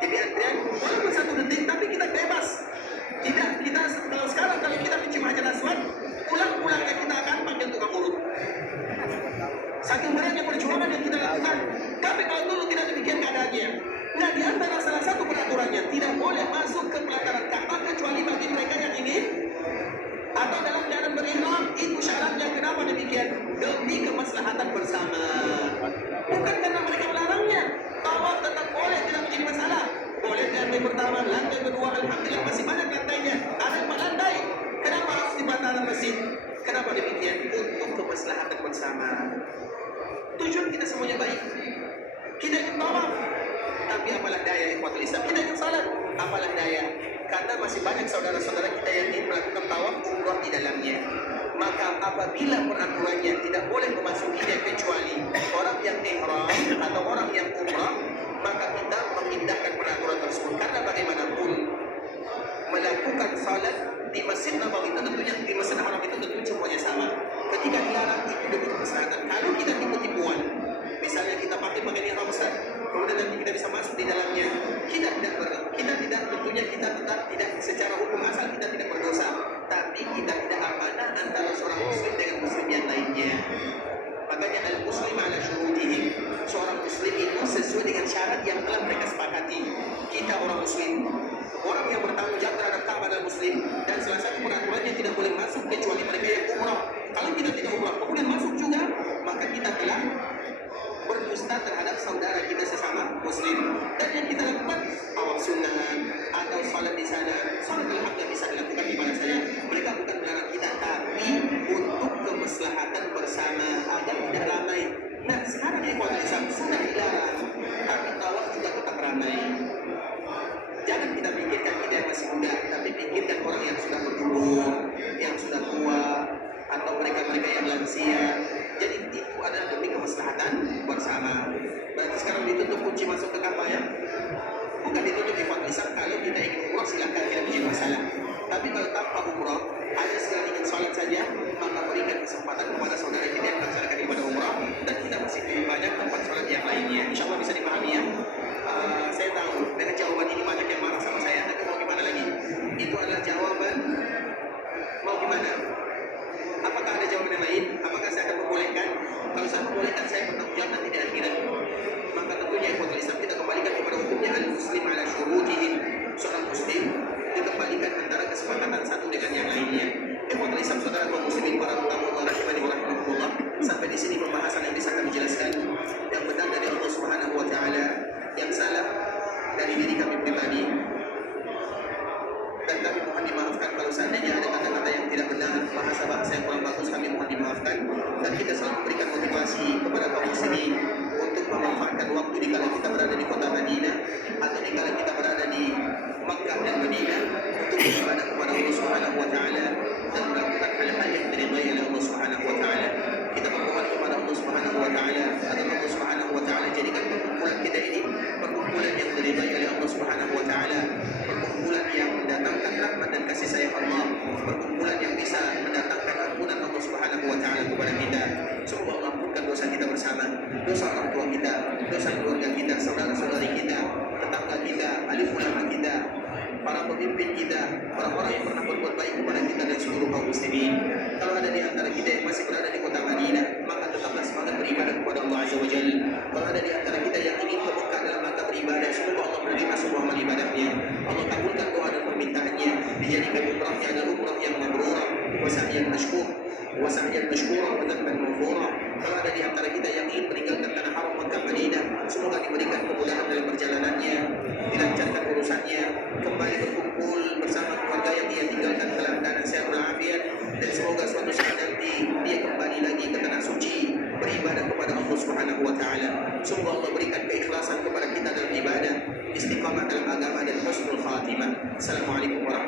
Jadi antrian walaupun 1 detik, tapi kita bebas. Tidak, kita kalau sekarang kalau kita mencium Hajar Aswad, pulang-pulangnya kita akan panggil tukang urut. Saking beratnya perjuangan yang kita lakukan. Tapi kalau dulu tidak demikian keadaannya. Nah, di antara salah satu peraturannya tidak boleh masuk ke pelataran Ka'bah kecuali bagi mereka yang ingin atau dalam keadaan berihram. Itu syaratnya. Kenapa demikian? Demi kemaslahatan bersama. Bukan karena mereka melarangnya. Tawaf tetap boleh, tidak menjadi masalah. Boleh lantai pertama, lantai kedua, alhamdulillah masih banyak lantainya. Ada 4 lantai. Kenapa harus di bataran masjid? Kenapa demikian? Untuk kemaslahatan bersama. Tujuan kita semuanya baik. Kita ingin tawaf, tapi apalah daya ikhwatul Islam. Kita ingin salat, apalah daya. Karena masih banyak saudara-saudara kita yang ingin melakukan tawaf umrah di dalamnya. Maka apabila peraturannya tidak boleh memasukinya kecuali orang yang ihram atau orang yang umrah, maka kita memindahkan peraturan tersebut. Karena bagaimanapun melakukan salat di Masjid Nabawi itu tentunya, di Masjid Haram itu tentunya semuanya sama. Ketika dilarang itu demi kesehatan. Kalau kita tipu-tipuan, misalnya kita pakai pakaian ihram besar, kemudian nanti kita bisa masuk di dalamnya, kita tidak tentunya kita tetap tidak secara hukum asal kita tidak berdosa, tapi kita tidak amanah antara seorang muslim dengan muslim yang lainnya. Makanya al-muslim ala syurutihi, seorang muslim itu sesuai dengan syarat yang telah mereka sepakati. Kita orang muslim, orang yang bertanggung jawab terhadap Ka'bah dan muslim, dan salah satu peraturannya tidak boleh masuk kecuali mereka yang umrah. Kalau kita tidak umrah kemudian masuk juga, maka kita telah berdusta terhadap saudara kita sesama muslim. Dan yang kita lakukan tawaf sunnah atau salat di sana, salat al-haq bisa dilakukan di mana saja. Mereka bukan melarang kita, tapi untuk kemaslahatan bersama agar tidak ramai. Nah, sekarang ikhwan Islam sudah dilarang, tapi tawaf juga tetap ramai. Jangan kita pikirkan kita yang masih muda, tapi pikirkan orang yang sudah berumur, yang sudah tua, atau mereka-mereka yang lansia. Jadi itu adalah demi kemaslahatan bersama. Berarti sekarang ditutup kunci masuk ke Ka'bah ya? Bukan ditutup ikhwan Islam. Kalau kita ingin umrah silakan, tidak menjadi masalah. Tapi kalau tanpa umrah, hanya sekali ingin sholat saja, maka berikan kesempatan kepada saudara kita yang melaksanakan ibadah umrah, dan kita masih banyak tempat sholat yang lainnya. Insya Allah bisa dipahami ya. Saya tahu dengan jawaban ini banyak yang marah sama saya, tapi mau gimana lagi? Itu adalah jawaban. Mau gimana? Apakah ada jawaban yang lain? Apakah saya akan membolehkan? Kalau saya membolehkan, saya bertanggung jawab nanti di akhirat. Maka tentunya ikhwatul Islam kita kembalikan kepada hukumnya al-muslim ala syurutihi. Seorang muslim dikembalikan antara kesepakatan satu dengan yang lainnya. Ikhwatul Islam, saudara kaum muslimin, para tamu Allah rahimani wa rahmatullah. Sampai di sini pembahasan yang bisa kami jelaskan. Yang benar dari Allah Subhanahu wa taala, yang salah dari diri kami pribadi. Dan kami mohon dimaafkan kalau seandainya ada kata-kata yang tidak benar, bahasa-bahasa yang kurang bagus, kami mohon dimaafkan. Dan kita selalu memberikan motivasi kepada kaum muslimin untuk memanfaatkan waktu di kala kita berada di kota Madinah atau di kala kita berada di Makkah dan Madinah untuk beribadah kepada Allah Subhanahu wa taala dan melakukan hal-hal yang diridhai oleh Allah Subhanahu wa taala. Kita berdoa kepada Allah Subhanahu wa taala agar Allah Subhanahu wa taala jadikan perkumpulan kita ini perkumpulan yang diridhai oleh Allah Subhanahu wa taala, perkumpulan yang mendatangkan rahmat dan kasih sayang Allah, perkumpulan yang bisa mendatangkan ampunan Allah Subhanahu wa kepada kita. Semoga Allah ampunkan dosa kita bersama, dosa orang tua kita, dosa keluarga kita, saudara-saudari kita, tetangga kita, alim ulama kita, para pemimpin kita, orang-orang yang pernah berbuat baik kepada kita dan seluruh kaum muslimin. Kalau ada di antara kita yang masih berada di kota Madinah, maka tetaplah semangat beribadah kepada Allah Azza wa Jalla. Kalau ada di antara kita yang ingin terbuka dalam rangka beribadah, semoga Allah menerima semua amal ibadahnya. Allah kabulkan doa dan permintaannya, dijadikan umrahnya adalah umrah yang mabrurah, wa sa'yan mashkur, wa sa'yan mashkurah, wa dhanban maghfurah. Kalau ada di antara kita yang ingin meninggalkan tanah haram Makkah Madinah, semoga diberikan kemudahan dalam perjalanannya, dilancarkan urusannya, kembali berkumpul bersama keluarga yang dia tinggalkan dalam keadaan sehat walafiat, dan semoga suatu saat nanti dia kembali lagi ke tanah suci beribadah kepada Allah Subhanahu wa taala. Semoga Allah berikan keikhlasan kepada kita dalam ibadah, istiqamah dalam agama dan husnul khatimah. Assalamualaikum warahmatullahi wabarakatuh.